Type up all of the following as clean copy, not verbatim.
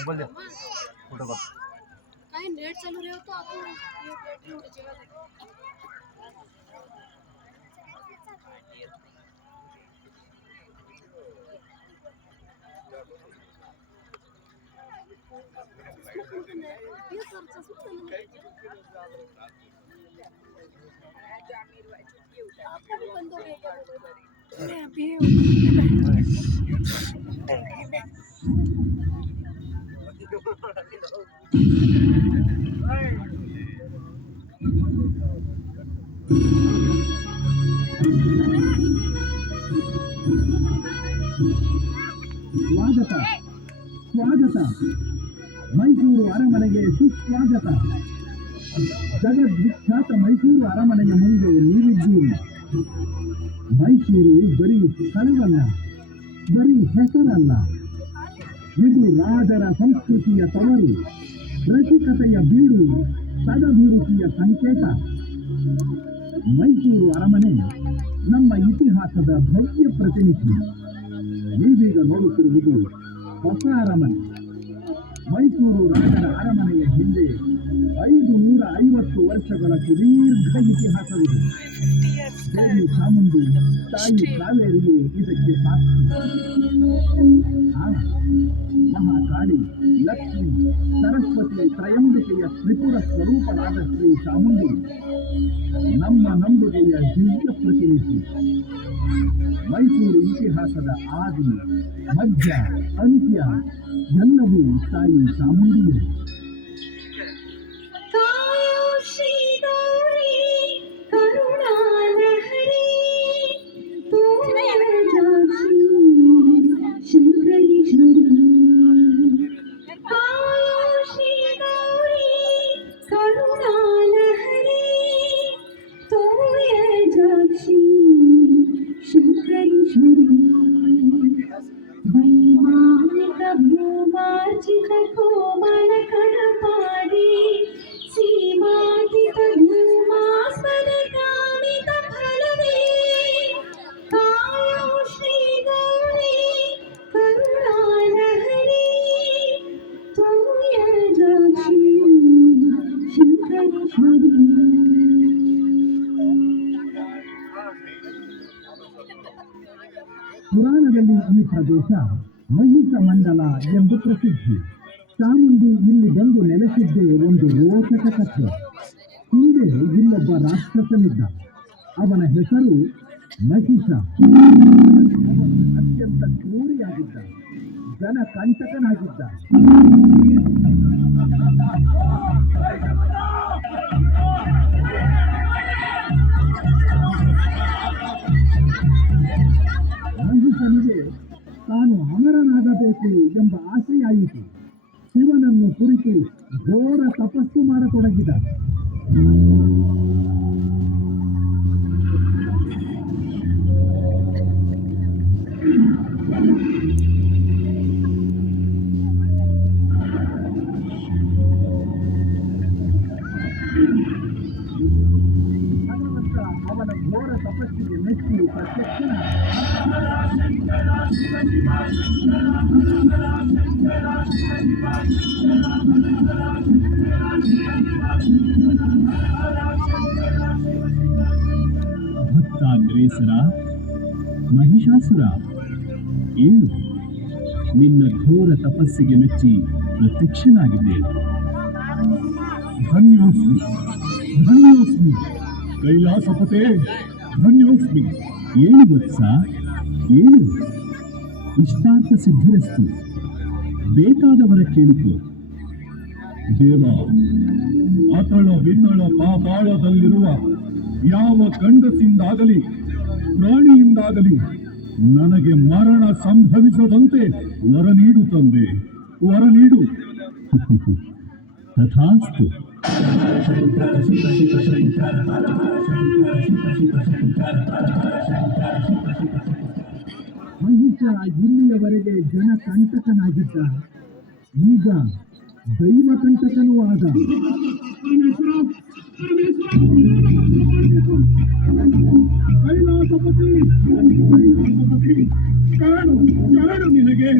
Mobile दे photo कर काय net चालू रे होतो आपण बॅटरी उडे जेवा ಸ್ವಾಗತ ಸ್ವಾಗತ ಮೈಸೂರು ಅರಮನೆಗೆ ಸುಸ್ವಾಗತ. ಜಗದ್ವಿಖ್ಯಾತ ಮೈಸೂರು ಅರಮನೆಯ ಮುಂದೆ ನೀವಿದ್ದೀರಿ. ಮೈಸೂರು ಬರೀ ಸ್ಥಳವಲ್ಲ, ಬರೀ ಹೆಸರಲ್ಲ, ಇದು ರಾಜರ ಸಂಸ್ಕೃತಿಯ ತವರು, ರಸಿಕತೆಯ ಬೀಡು, ಸದಭಿರುಚಿಯ ಸಂಕೇತ. ಮೈಸೂರು ಅರಮನೆ ನಮ್ಮ ಇತಿಹಾಸದ ಭವ್ಯ ಪ್ರತಿನಿಧಿ. ನೀವೀಗ ನೋಡುತ್ತಿರುವುದು ಹೊಸ ಅರಮನೆ. ಮೈಸೂರು ರಾಜರ ಅರಮನೆಯ ಹಿಂದೆ 550 ವರ್ಷಗಳ ಸುದೀರ್ಘ ಇತಿಹಾಸವಿದೆ. ದೇವಿ ಚಾಮುಂಡಿ, ತಾಯಿ ಕಾವೇರಿಯೇ ಇದಕ್ಕೆ ಸಾಕ್ಷಿ. ಮಹಾಕಾಳಿ, ಲಕ್ಷ್ಮಿ, ಸರಸ್ವತಿ, ತ್ರಯಂಬಿಕೆಯ ತ್ರಿಪುರ ಸ್ವರೂಪನಾದ ಶ್ರೀ ಚಾಮುಂಡಿ ನಮ್ಮ ನಂಬುಗೆಯ ದಿವ್ಯ ಪ್ರತಿನಿಧಿ. ಮೈಸೂರು ಇತಿಹಾಸದ ಆದಿ, ಮಧ್ಯ, ಅಂತ್ಯ ಎಲ್ಲವೂ ತಾಯಿ ಚಾಮುಂಡಿಯೇ. ಪುರಾಣದಲ್ಲಿ ಈ ಪ್ರದೇಶ ಮಹಿಷ ಮಂಡಲ ಎಂದು ಪ್ರಸಿದ್ಧಿ. ಚಾಮುಂಡಿ ಇಲ್ಲಿ ಬಂದು ನೆಲೆಸಿದ್ದೇ ಒಂದು ರೋಚಕ ಕಥೆ. ಹಿಂದೆ ಇಲ್ಲೊಬ್ಬ ರಾಕ್ಷಸನಿದ್ದ. ಅವನ ಹೆಸರು ಮಹಿಷ. ಅತ್ಯಂತ ಕ್ರೂರಿಯಾಗಿದ್ದ, ಜನ ಕಂಟಕನಾಗಿದ್ದ. ಮಹಿಷನಿಗೆ ತಾನು ಅಮರನಾಗಬೇಕು ಎಂಬ ಆಸೆಯಾಯಿತು. ಶಿವನನ್ನು ಕುರಿತು ಘೋರ ತಪಸ್ಸು ಮಾಡತೊಡಗಿದ. ಅವನ ಘೋರ ತಪಸ್ಸಿಗೆ ಮೆಚ್ಚಿ ಪ್ರತ್ಯಕ್ಷನ ಭಕ್ತಾಗ್ರೇಸರ ಮಹಿಷಾಸುರ, ಏಳು, ನಿನ್ನ ಘೋರ ತಪಸ್ಸಿಗೆ ಮೆಚ್ಚಿ ಪ್ರತ್ಯಕ್ಷನಾಗಿದ್ದೆ. ಧನ್ಯೋಸ್ಮಿ ಧನ್ಯೋಸ್ಮಿ ಕೈಲಾಸಪತೆ, ಧನ್ಯೋಸ್ಮಿ. ಏಳು ವತ್ಸ, ಏಳು. ಇಷ್ಟಾರ್ಥ ಸಿದ್ಧಿರಸ್ತು. ಬೇಕಾದವರ ಕೇಳಿಕೊ. ದೇವ, ಅತಳ ವಿತಳ ಪಾತಾಳದಲ್ಲಿರುವ ಯಾವ ಗಂಡಸಿಂದಾಗಲಿ ಪ್ರಾಣಿಯಿಂದಾಗಲಿ ನನಗೆ ಮರಣ ಸಂಭವಿಸದಂತೆ ವರ ನೀಡು ತಂದೆ, ವರ ನೀಡು. ತಥಾಸ್ತು. ಮಹಿಷ ಇಲ್ಲಿಯವರೆಗೆ ಜನ ಕಂಟಕನಾಗಿದ್ದ, ಈಗ ದೈವ ಕಂಟಕನೂ ಆದ. ಕೈಲಾಸಪತಿ ಕೈಲಾಸಪತಿ ಶರಣು ಶರಣು ನಿನಗೆ.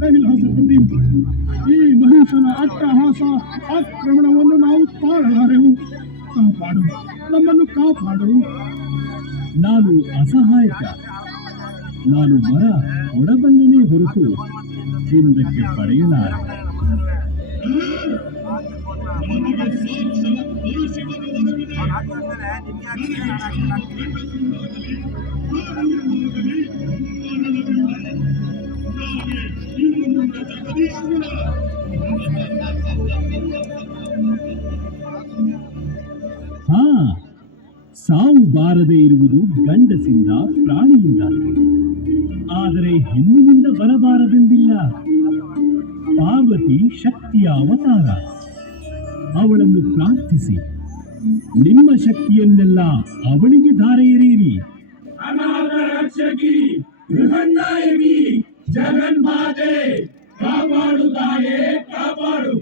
ಕೈಲಾಸಪತಿ, ಈ ಮಹಿಷನ ಅಟ್ಟಹಾಸ ಆಕ್ರಮಣವನ್ನು ನಾವು ತಾಳಲಾರೆವು. ಕಾಪಾಡು, ನಮ್ಮನ್ನು ಕಾಪಾಡು. ನಾನು ಅಸಹಾಯಕ. ನಾನು ಮರ ಒಡಬಲ್ಲನೇ ಹೊರತು ಹಿಂದಕ್ಕೆ ಪಡೆಯಲಾರೆ. ಹಾ, ಸಾವು ಬಾರದೆ ಇರುವುದು ಗಂಡಸಿಂದ, ಪ್ರಾಣಿಯಿಂದ. ಆದರೆ ಹೆಣ್ಣಿನಿಂದ ಬರಬಾರದೆಂದಿಲ್ಲ. ಪಾರ್ವತಿ ಶಕ್ತಿಯ ಅವತಾರ. ಅವಳನ್ನು ಪ್ರಾರ್ಥಿಸಿ ನಿಮ್ಮ ಶಕ್ತಿಯನ್ನೆಲ್ಲ ಅವಳಿಗೆ ಧಾರೆ ಎರೆಯಿರಿ. ಅನಾಥ ರಕ್ಷಕಿ, ಬೃಹನ್ನಾಯಕಿ, ಜಗನ್ಮಾತೆ, ಕಾಪಾಡು ತಾಯೇ, ಕಾಪಾಡು.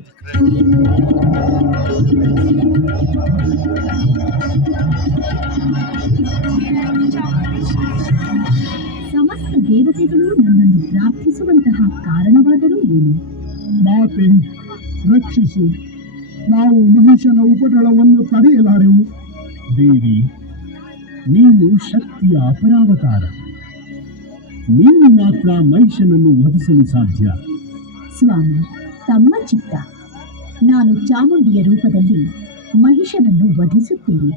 ಸಮಸ್ತ ದೇವತೆಗಳು ನಮ್ಮನ್ನು ಪ್ರಾರ್ಥಿಸುವಂತಹ ಕಾರಣವಾದರೂ ಏನು? ಮಾತೆ, ರಕ್ಷಿಸು. ನಾವು ಮಹಿಷನ ಉಪಟಳವನ್ನು ತಡೆಯಲಾರೆವು. ದೇವಿ, ನೀವು ಶಕ್ತಿಯ ಅಪರಾವತಾರ. ನೀವು ಮಾತ್ರ ಮಹಿಷನನ್ನು ವಧಿಸಲು ಸಾಧ್ಯ. ಸ್ವಾಮಿ, ತಮ್ಮ ಚಿತ್ತ. ನಾನು ಚಾಮುಂಡಿಯ ರೂಪದಲ್ಲಿ ಮಹಿಷನನ್ನು ವಧಿಸುತ್ತೇನೆ.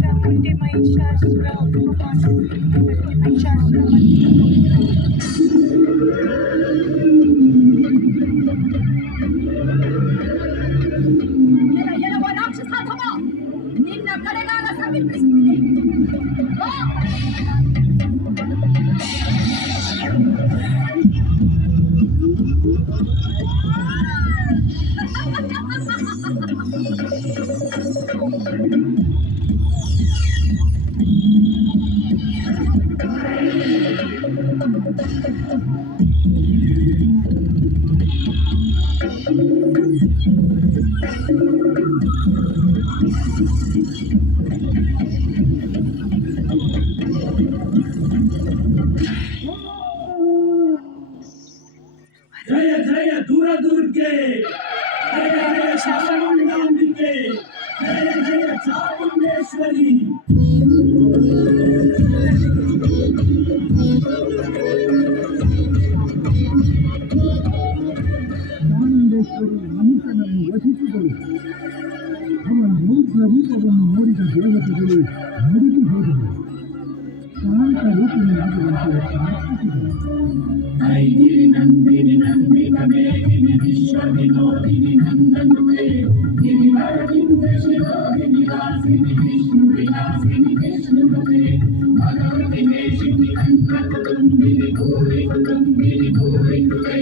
ಚಾಮುಂಡಿ ಮಹಿಷಾಸುರ ನಿನ್ನ ಕಡೆಗಾಲ ಸಮೀಪಿಸುತ್ತಿದೆ. ಜಯ ಜಯ ದುರ್ಗೆ, ಜಯ ಜಯ ಶಾಸನಾಂಬಿಕೆ, ಜಯ ಜಯ ಚಾಮುಂಡೇಶ್ವರಿ. ಚಾಮುಂಡೇಶ್ವರಿ ಮನುಷ್ಯನನ್ನು ವಧಿಸಿದರು. ಅವನ ರೌದ್ರ ರೂಪವನ್ನು ನೋಡಿದ ದೇವತೆಗಳು ನಡುಗಿ ಹೋದರು. ಶಾಂತ ರೂಪಿಣಿಯಾಗುವಂತೆ ಪ್ರಾರ್ಥಿಸಿದರು. ನಂದಿನಿ ನಂದಿನ ಮೇದಿನಿ ವಿಶ್ವ ವಿನೋದಿನಿ ನಂದನುತೆ ಗಿರಿವರವಿಂದ ಶಿರೋದಿನಿ ವಾಸಿನಿ ವಿಷ್ಣು ವಿಲಾಸಿನಿ ವಿಷ್ಣುನುತೆ ಭಗವತಿ ಮೇಷಿನಿ ಕಂಠ ಕುಟುಂಬಿನಿ ಭೂರಿ ಕುಟುಂಬಿನಿ ಭೂರಿ ಕೃತೆ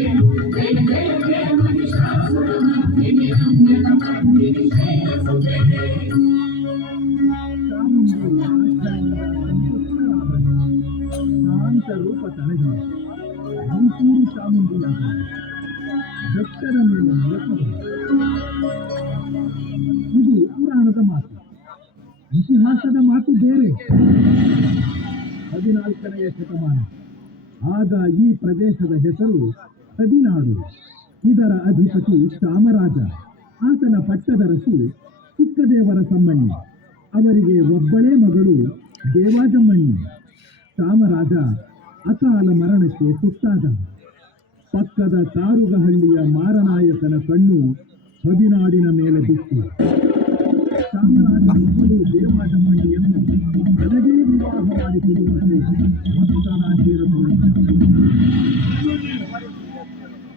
ಜಯ ಜಯ ಜಯ ಮಹಿಷಾಸುರ ಮರ್ದಿನಿ ರಮ್ಯಕ ಮರ್ದಿನಿ ಶೈಲಸುತೆ. ಶಾಂತ ರೂಪ ತಳೆದರು. ಮೈಸೂರು ಚಾಮುಂಡಿಯಾದ ಬೆಟ್ಟದ ಮೇಲೆ ನೆಲೆಸಿದರು. ಇದು ಪುರಾಣದ ಮಾತು. ಇತಿಹಾಸದ ಮಾತು ಬೇರೆ. 14ನೆಯ ಶತಮಾನ. ಆಗ ಈ ಪ್ರದೇಶದ ಹೆಸರು ಹದಿನಾಡು. ಇದರ ಅಧಿಪತಿ ಚಾಮರಾಜ. ಆತನ ಪಟ್ಟದರಸಿ ಚಿಕ್ಕದೇವರ ಸಮ್ಮಣ್ಣಿ. ಅವರಿಗೆ ಒಬ್ಬಳೇ ಮಗಳು ದೇವಾಜಮ್ಮಣ್ಣಿ. ಚಾಮರಾಜ ಅಕಾಲ ಮರಣಕ್ಕೆ ತುತ್ತಾದ. ಪಕ್ಕದ ತಾರುಗಹಳ್ಳಿಯ ಮಾರನಾಯಕನ ಕಣ್ಣು ಹದಿನಾಡಿನ ಮೇಲೆ ಬಿತ್ತು. ಚಾಮರಾಜನ ಮಗಳು ದೇವಾಜಮ್ಮಣ್ಣಿಯನ್ನು ತನಗೇ ವಿವಾಹ ಮಾಡಿಕೊಡುವಂತೆ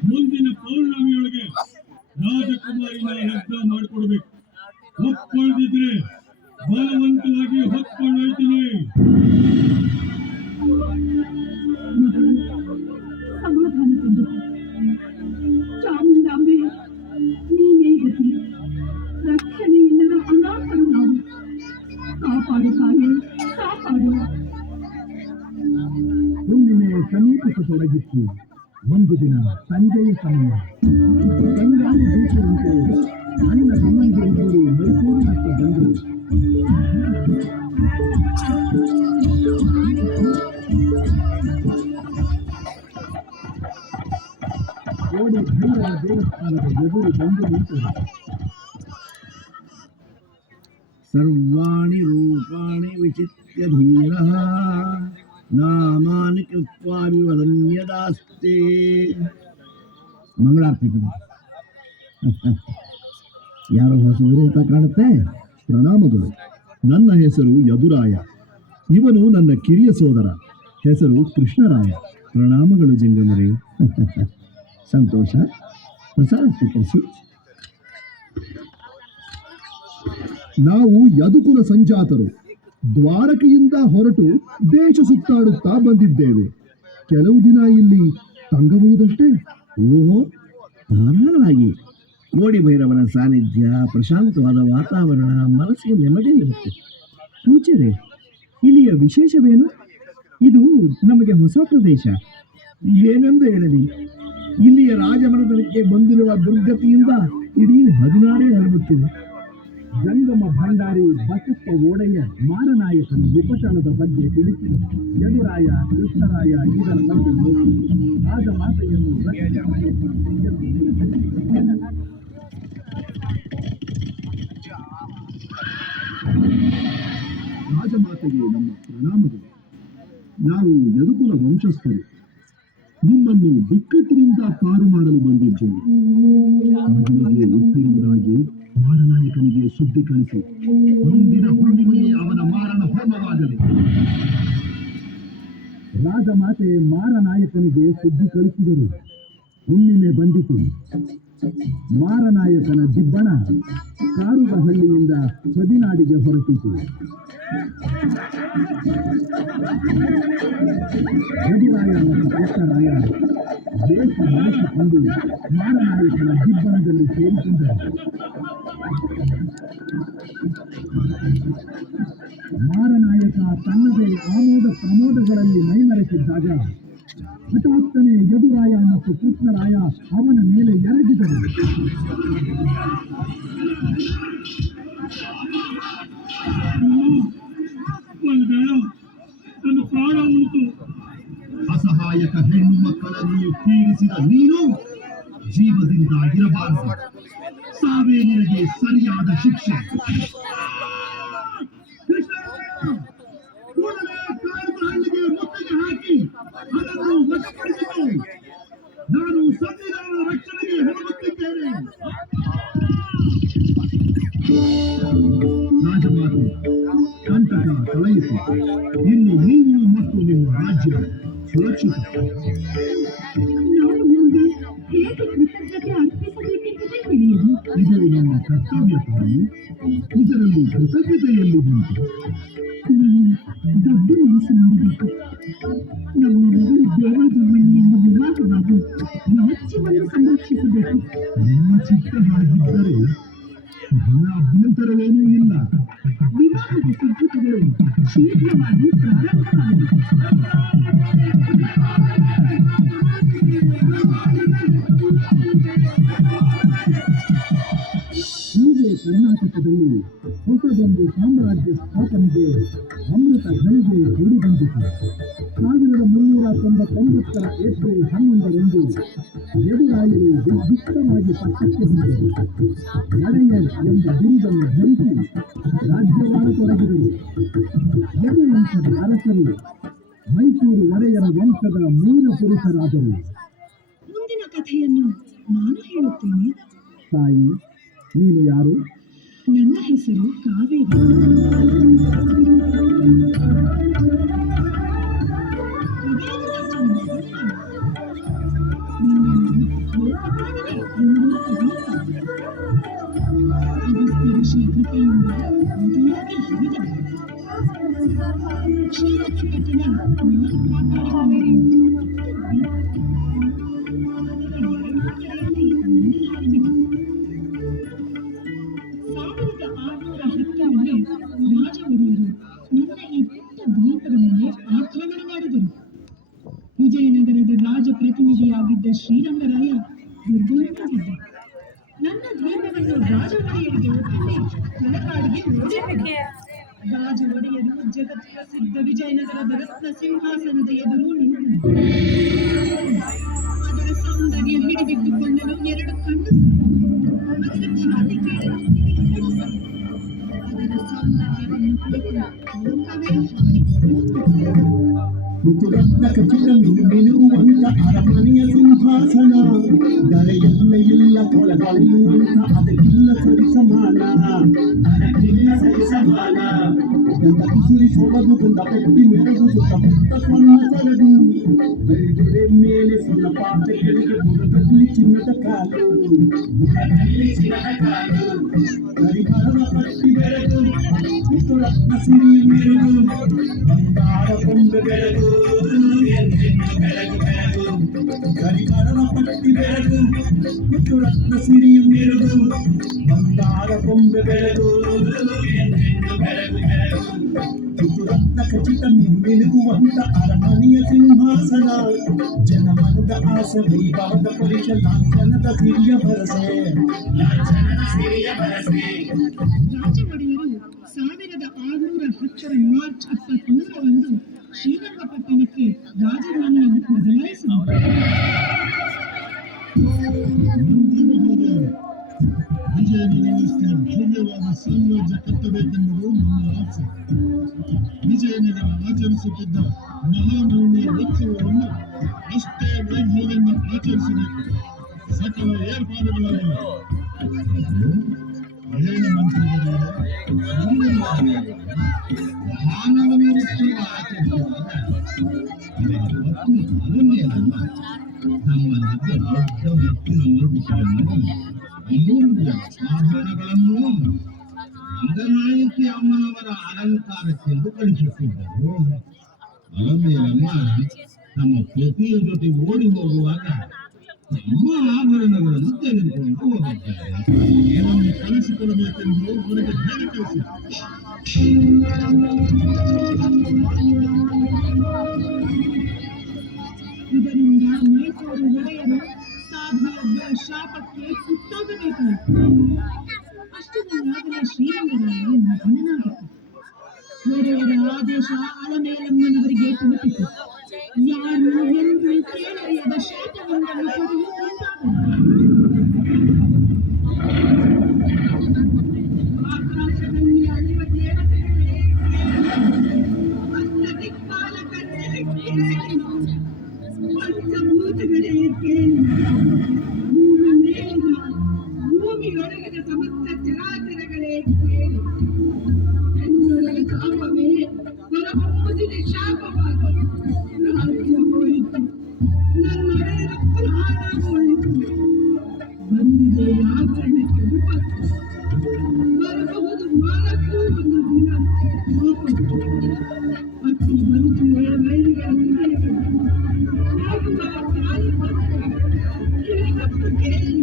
ಮುಂದಿನ ಪೌರ್ಣಮಿಯೊಳಗೆ ರಾಜಕುಮಾರಿನ ಲಗ್ನ ಮಾಡಿಕೊಡ್ಬೇಕು. ಒಪ್ಪಿಕೊಂಡಿದ್ರೆ ಬಲವಂತವಾಗಿ ಹೊತ್ಕೊಂಡೋಯ್ತೀನಿ. ಸಮಾಧಾನ ತಂದು ಚಾಮುಂಡಾಂಬೆ, ನೀನೇ ಗತಿ. ರಕ್ಷಣೆ ಇಲ್ಲದ ಅನಾಥರು ನಾವು. ಕಾಪಾಡು ತಾಯಿ. ಸಮೀಪಿಸತೊಡಗಿತ್ತು. ಒಂದು ದಿನ ಸಂಜೆಯ ಸಮಯ. ಗಂಗಾಳಿ ಬೀಸುವಂತೆ ನನ್ನ ಸಂಬಂಧಿಗಳು ಮೈಸೂರಿನತ್ತ ಬಂದರು. ಕೋಡಿ ಭೈರವ ದೇವಸ್ಥಾನದ ಎದುರು ಬಂದು ನಿಂತರು. ಸರ್ವಾಣಿ ರೂಪಾಣಿ ವಿಚಿತ್ಯ ಧೀರಃ ನಾಮಾನಿ ಕೃತ್ವಾ ವಿವದನ್ಯದಾಸ್ತೆ. ಮಂಗಳಾರತಿ ಬಿಡು. ಯಾರೋ ಹೊಸಬರು ಅಂತ ಕಾಣುತ್ತೆ. ಪ್ರಣಾಮಗಳು. ನನ್ನ ಹೆಸರು ಯದುರಾಯ. ಇವನು ನನ್ನ ಕಿರಿಯ ಸೋದರ. ಹೆಸರು ಕೃಷ್ಣರಾಯ. ಪ್ರಣಾಮಗಳು ಜಂಗಮರೇ. ಸಂತೋಷ. ಪ್ರಸಾದ ಸ್ವೀಕರಿಸಿ. ನಾವು ಯದುಕುಲ ಸಂಜಾತರು. ದ್ವಾರಕೆಯಿಂದ ಹೊರಟು ದೇಶ ಸುತ್ತಾಡುತ್ತಾ ಬಂದಿದ್ದೇವೆ. ಕೆಲವು ದಿನ ಇಲ್ಲಿ ತಂಗಬಹುದಷ್ಟೇ. ಓಹೋ, ಧಾರಾಳವಾಗಿ. ಕೋಡಿ ಭೈರವನ ಸಾನ್ನಿಧ್ಯ, ಪ್ರಶಾಂತವಾದ ವಾತಾವರಣ ಮನಸ್ಸಿಗೆ ನೆಮ್ಮದಿ ನೀಡುತ್ತೆ. ಪೂಜ್ಯರೇ, ಇಲ್ಲಿಯ ವಿಶೇಷವೇನು? ಇದು ನಮಗೆ ಹೊಸ ಪ್ರದೇಶ. ಏನೆಂದು ಹೇಳಲಿ, ಇಲ್ಲಿಯ ರಾಜಮನೆತನಕ್ಕೆ ಬಂದಿರುವ ದುರ್ಗತಿಯಿಂದ ಇಡೀ 16 ಹರಡುತ್ತಿದೆ. ಜಂಗಮ ಭಂಡಾರಿ ಬಸಪ್ಪ ಓಡೆಯ ಮಾರನಾಯಕನ ವಿಪಚನದ ಬಗ್ಗೆ ತಿಳಿಸಿ ಯದುರಾಯ ಕೃಷ್ಣರಾಯ ಇದರ ಬಗ್ಗೆ ನೋಡಿ ರಾಜಮಾತೆಯನ್ನು ರಾಜಮಾತೆಗೆ ನಮ್ಮ ಪ್ರಣಾಮಗಳು. ನಾವು ಯದುಕುಲ ವಂಶಸ್ಥರು. ನಿಮ್ಮನ್ನು ಬಿಕ್ಕಟ್ಟಿನಿಂದ ಪಾರು ಮಾಡಲು ಬಂದಿದ್ದೇವೆ. ಮದುವೆಗೆ ಒಪ್ಪಿರುವುದಾಗಿ ಮಾರನಾಯಕನಿಗೆ ಸುದ್ದಿ ಕಳಿಸಿ ಮುಂದಿನ ಹುಣ್ಣಿಮೆಯೇ ಅವನ ಮಾರನ ಹೋಮವಾಗಲಿ. ರಾಜಮಾತೆ ಮಾರನಾಯಕನಿಗೆ ಸುದ್ದಿ ಕಳಿಸಿದರು. ಹುಣ್ಣಿಮೆ ಬಂದಿತು. ಮಾರನಾಯಕನ ದಿಬ್ಬಣ ಕಾರುಗಹಳ್ಳಿಯಿಂದ ಸದಿನಾಡಿಗೆ ಹೊರಟಿತು. ಯದುರಾಯ ಮತ್ತು ಕೃಷ್ಣರಾಯ ದೇಶ ನಡೆಸಿಕೊಂಡು ಮಾರನಾಯಕನ ದಿಬ್ಬಣದಲ್ಲಿ ಸೇರಿಕೊಂಡರು. ಮಾರನಾಯಕ ತನ್ನದೇ ಆಮೋದ ಪ್ರಮೋದಗಳಲ್ಲಿ ಮೈಮರೆತಿದ್ದಾಗ ಹಠಾತ್ತನೆ ಯದುರಾಯ ಮತ್ತು ಕೃಷ್ಣರಾಯ ಅವನ ಮೇಲೆ ಎರಗಿದರು. ನನ್ನ ಪ್ರಾಣ ಉಂಟು. ಅಸಹಾಯಕ ಹೆಣ್ಣು ಮಕ್ಕಳನ್ನು ಪೀಡಿಸಿದ ನೀನು ಜೀವದಿಂದ ಇರಬಾರದು. ಸಾವೇ ನಿನಗೆ ಸರಿಯಾದ ಶಿಕ್ಷೆ. ಕೂಡಲೇ ಕಾರುಹಳ್ಳಿಗೆ ಮುತ್ತಿಗೆ ಹಾಕಿ ಅದನ್ನು ವಶಪಡಿಸಿತು. ನಾನು ಸಂವಿಧಾನ ರಕ್ಷಣೆಗೆ ಹೋಗುತ್ತಿದ್ದೇನೆ. ರಾಜಮಾತೆ ಕಂಟಕ ಕಳೆಯಿತು. ಇನ್ನು ನೀವು ಮತ್ತು ನಿಮ್ಮ ರಾಜ್ಯ ಸುರಕ್ಷಿತ. ನಾವು ನಿಮಗೆ ಹೇಗೆ ಕೃತಜ್ಞತೆ ಅರ್ಪಿಸಬೇಕೆಂಬುದೇ ತಿಳಿಯದು. ಇದು ನಮ್ಮ ಕರ್ತವ್ಯ ತಾಯಿ. ಇದರಲ್ಲಿ ಕೃತಜ್ಞತೆಯಲ್ಲಿ ಬಂತು. ನೀವು ದೊಡ್ಡ ಮನಸ್ಸು ಮಾಡಬೇಕು. ನಮ್ಮ ಮಗಳು ದೇವಜಮ್ಮನಿಯನ್ನು ವಿವಾಹವಾಗಿ ರಾಜ್ಯವನ್ನು ಸಂರಕ್ಷಿಸಬೇಕು. ನಿಮ್ಮ ಚಿತ್ತ ಹಾಗಿದ್ದರೆ ನನ್ನ ಅಭ್ಯಂತರವೇನೂ ಇಲ್ಲ. ವಿವಾಹದ ಸಿದ್ಧತೆಗಳು ಶೀಘ್ರವಾಗಿ ಪ್ರಾರಂಭವಾಗಲಿ. ಹೀಗೆ ಕರ್ನಾಟಕದಲ್ಲಿ ಹೊಸದೊಂದು ಸಾಮ್ರಾಜ್ಯ ಸ್ಥಾಪನೆಗೆ ಅಮೃತ ಘಳಿಗೆ ಕೂಡಿಬಂದಿತು. 1399 ಏಪ್ರಿಲ್ 11ರಂದು ಯದುರಾಯರು ವಿಧ್ಯುಕ್ತವಾಗಿ ಪಟ್ಟಕ್ಕೆ ಹೊಂದಿದರು. ಒಡೆಯರ್ ಎಂಬ ಬಿರುದನ್ನು ಧರಿಸಿ ರಾಜ್ಯವಾಳತೊಡಗಿದರು. ಯದುವಂಶದ ಅರಸರು ಮೈಸೂರು ಒಡೆಯರ ವಂಶದ ಮೂಲ ಪುರುಷರಾದರು. ಮುಂದಿನ ಕಥೆಯನ್ನು ನಾನು ಹೇಳುತ್ತೇನೆ. ತಾಯಿ, ನೀನು ಯಾರು? ನನ್ನ ಹೆಸರು ಕಾವೇರಿ. ಶ್ರೀಕೃಪೆಯಿಂದ ಮದುವೆಯಾಗಿ ಹಿರಿದ ಶ್ರೀರಂಗಪಟ್ಟಣ ರಾಜವರಿಯರು ನನ್ನ ಈ ಪುಟ್ಟ ದ್ವೀಪದ ಮೇಲೆ ಆಕ್ರಮಣ ಮಾಡಿದರು. ವಿಜಯನಗರ ವಿಜಯನಗರದ ರಾಜ ಪ್ರತಿನಿಧಿಯಾಗಿದ್ದ ಶ್ರೀರಂಗರಾಯ ದುರ್ಬಲನಾಗಿದ್ದ. ನನ್ನ ದ್ವೀಪವನ್ನು ರಾಜ ಒಡೆಯರಿಗೆ ಒಪ್ಪಿಸಿ ತಲಕಾಡಿಗೆ ಓಡಿಸಿದ. ರಾಜ ಒಡೆಯರು ಜಗತ್ ಪ್ರಸಿದ್ಧ ವಿಜಯನಗರದ ರತ್ನ ಸಿಂಹಾಸನದ ಎದುರು ನಿಂತರು. ಅದರ ಸೌಂದರ್ಯ ಹಿಡಿದಿಟ್ಟುಕೊಳ್ಳಲು 2 ಕಣ್ಣು, ಅದರ ಖ್ಯಾತಿ ಕೇಳಲು 2 ಕಣ್ಣು, ಅದರ ಸೌಂದರ್ಯವನ್ನು ಕುರಿತು ಲೋಕವೇ ಮುತ್ತುರತ್ನ ಖಚಿತ ಮಿನುಗುವಂತ ಅರಮನೆಯ ಸಿಂಹಾಸನ, ದರೆಯಲ್ಲ ಇಲ್ಲ ಕೊಳಗಳೆಯುವಂತ ಅದಕ್ಕಿಲ್ಲ ಸರಿಸಮಾನ, ಅದಕ್ಕಿಲ್ಲ ಸರಿಸಮಾನ. ಗಂಧ ಕಿಸುರಿ ಸೊಬಗು ಗಂಧ ಪೆಟ್ಟಿ ಮೆರಗು ಸುತ್ತಮುತ್ತ ಸಣ್ಣ ಸರಗು, ಬೆಳೆದೊಡೆ ಮೇಲೆ ಸಣ್ಣ ಪಾತ್ರೆಗಳಿಗೆ ಬುಡದಲ್ಲಿ ಚಿನ್ನದ ಕಾಲು, ಬುಡದಲ್ಲಿ ಚಿನ್ನದ ಕಾಲು. ಕರಿಮರದ ಪಟ್ಟಿ ಬೆಳೆದು ಮುತ್ತುರತ್ನ ಸಿರಿಯ ಮೆರುಗು, ಬಂಗಾರ ಕೊಂಬೆ ಬೆಳೆದು ಎಂದೆಂದು ಬೆಳಗು ಬೆಳಗು. ಕರಿಮರದ ಪಟ್ಟಿ ಬೆಳೆದು ಮುತ್ತುರತ್ನ ಸಿರಿಯ ಮೆರುಗು, ಬಂಗಾರ ಕೊಂಬೆ ಬೆಳೆದು ಎಂದೆಂದು ಬೆಳಗು ಬೆಳಗು. ಮುತ್ತುರತ್ನ ಖಚಿತ ಮಿನುಗುವಂತ ಅರಮನೆಯ ಸಿಂಹಾಸನ, ಜನಮನದ ಆಸೆ ವೈಭವದ ಪರಿಚ ಲಾಂಛನದ ಸಿರಿಯ ಭರಸೆ, ಲಾಂಛನದ ಸಿರಿಯ ಭರಸೆ. ರಾಜ ಒಡೆಯರು 1610 ಮಾರ್ಚ್ 23ರಂದು ಶ್ರೀರಂಗಪಟ್ಟಣಕ್ಕೆ ರಾಜಧಾನಿಯನ್ನು ಬದಲಾಯಿಸಿದರು. ವಿಜಯನಗರಕ್ಕೆ ಭವ್ಯವಾದ ಸಾಮ್ರಾಜ್ಯ ಕಟ್ಟಬೇಕೆಂಬುದು ನನ್ನ ಆಸೆ. ವಿಜಯನಗರ ಆಚರಿಸುತ್ತಿದ್ದ ಮಹಾನವಮಿಯ ಉತ್ಸವವನ್ನು ಅಷ್ಟೇ ವೈಭವದಿಂದ ಆಚರಿಸಬೇಕು. ಸಕಲ ಏರ್ಪಾಡುಗಳಾಗಿವೆ. ಏನು ಮಂತ್ರಿಗಳೇ, ಮಹಾನವಮಿ ಉತ್ಸವ ಆಚರಿಸುವಾಗ ಅದನ್ನೇನಲ್ಲ ನಮ್ಮಲ್ಲಿದ್ದ ದೊಡ್ಡ ಮತ್ತು ವಿಷಯವನ್ನು ಅಮೂಲ್ಯ ಆಭರಣಗಳನ್ನು ರಂಗನಾಯಕಿ ಅಮ್ಮನವರ ಅಲಂಕಾರಕ್ಕೆಂದು ಕಳಿಸುತ್ತಿದ್ದರು. ಅಲಮೇಲಮ್ಮ ನಮ್ಮ ಪತಿಯ ಜೊತೆ ಓಡಿ ಹೋಗುವಾಗ ನಮ್ಮ ಆಭರಣಗಳನ್ನು ತೆಗೆದುಕೊಂಡು ಹೋಗಿದ್ದಾರೆ. ಏನನ್ನು ಕಳಿಸಿಕೊಡಬೇಕೆಂದು ಅವರಿಗೆ ಹೇಳಿ ಕಳಿಸಿ. ಇದರಿಂದ ಮೈಸೂರು ಒಡೆಯರು ಸಾಧುವೊಬ್ಬರ ಶಾಪಕ್ಕೆ ಸುತ್ತಾಗಬೇಕಾಯಿತು. ಅಷ್ಟೊಂದಾಗಲೇ ಶ್ರೀರಂಗರಾಯರು ನಿಧನನಾಗಿತ್ತು. ಒಡೆಯರ ಆದೇಶ ಅಲಮೇಲಮ್ಮನವರಿಗೆ ತಲುಪಿತು. ಯಾರು ಎಂದು ಕೇಳರಿಯದ ಶಾಪವೊಂದನ್ನು ಕೊಡಲು ಆಕಾಶದಲ್ಲಿ ಅಲಿವ ದೇವತೆಗಳೇ, ಅಷ್ಟದಿಕ್ಪಾಲಕರೇ ಕೇಳಿ, ಪಂಚಭೂತಗಳೇ ಕೇಳಿ, ಭೂಮಿ ಮೇಲಿನ ಭೂಮಿಯೊಳಗಿನ ಸಮಸ್ತ ಚರಾಚರಗಳೇ ಕೇಳಿ, ಎನ್ನೊಳಗೆ ಕಾಮವೇ ಹೊರಹೊಮ್ಮುತ್ತಿದೆ ಶಾಪವಾಗಿ. ರಾಜ್ಯ ಹೋಯಿತು, ನನ್ನೊಡೆಯರ ಪ್ರಾಣ ಹೋಯಿತು. ಬಂದಿದೆ ಆಚರಣೆಗೆ ವಿಪತ್ತು, ಬರಬಹುದು ಮಾನಕ್ಕೂ ಒಂದು ದಿನ ಆಪತ್ತು. ಅತಿ ಬರುತ್ತಿದೆ ವೈರಿಗಳ ಹೃದಯಗಳು, ಹೋಗುವ ಕಾಲು ಬಂತು, ಕಿವಿಗೊಟ್ಟು ಕೇಳಿ,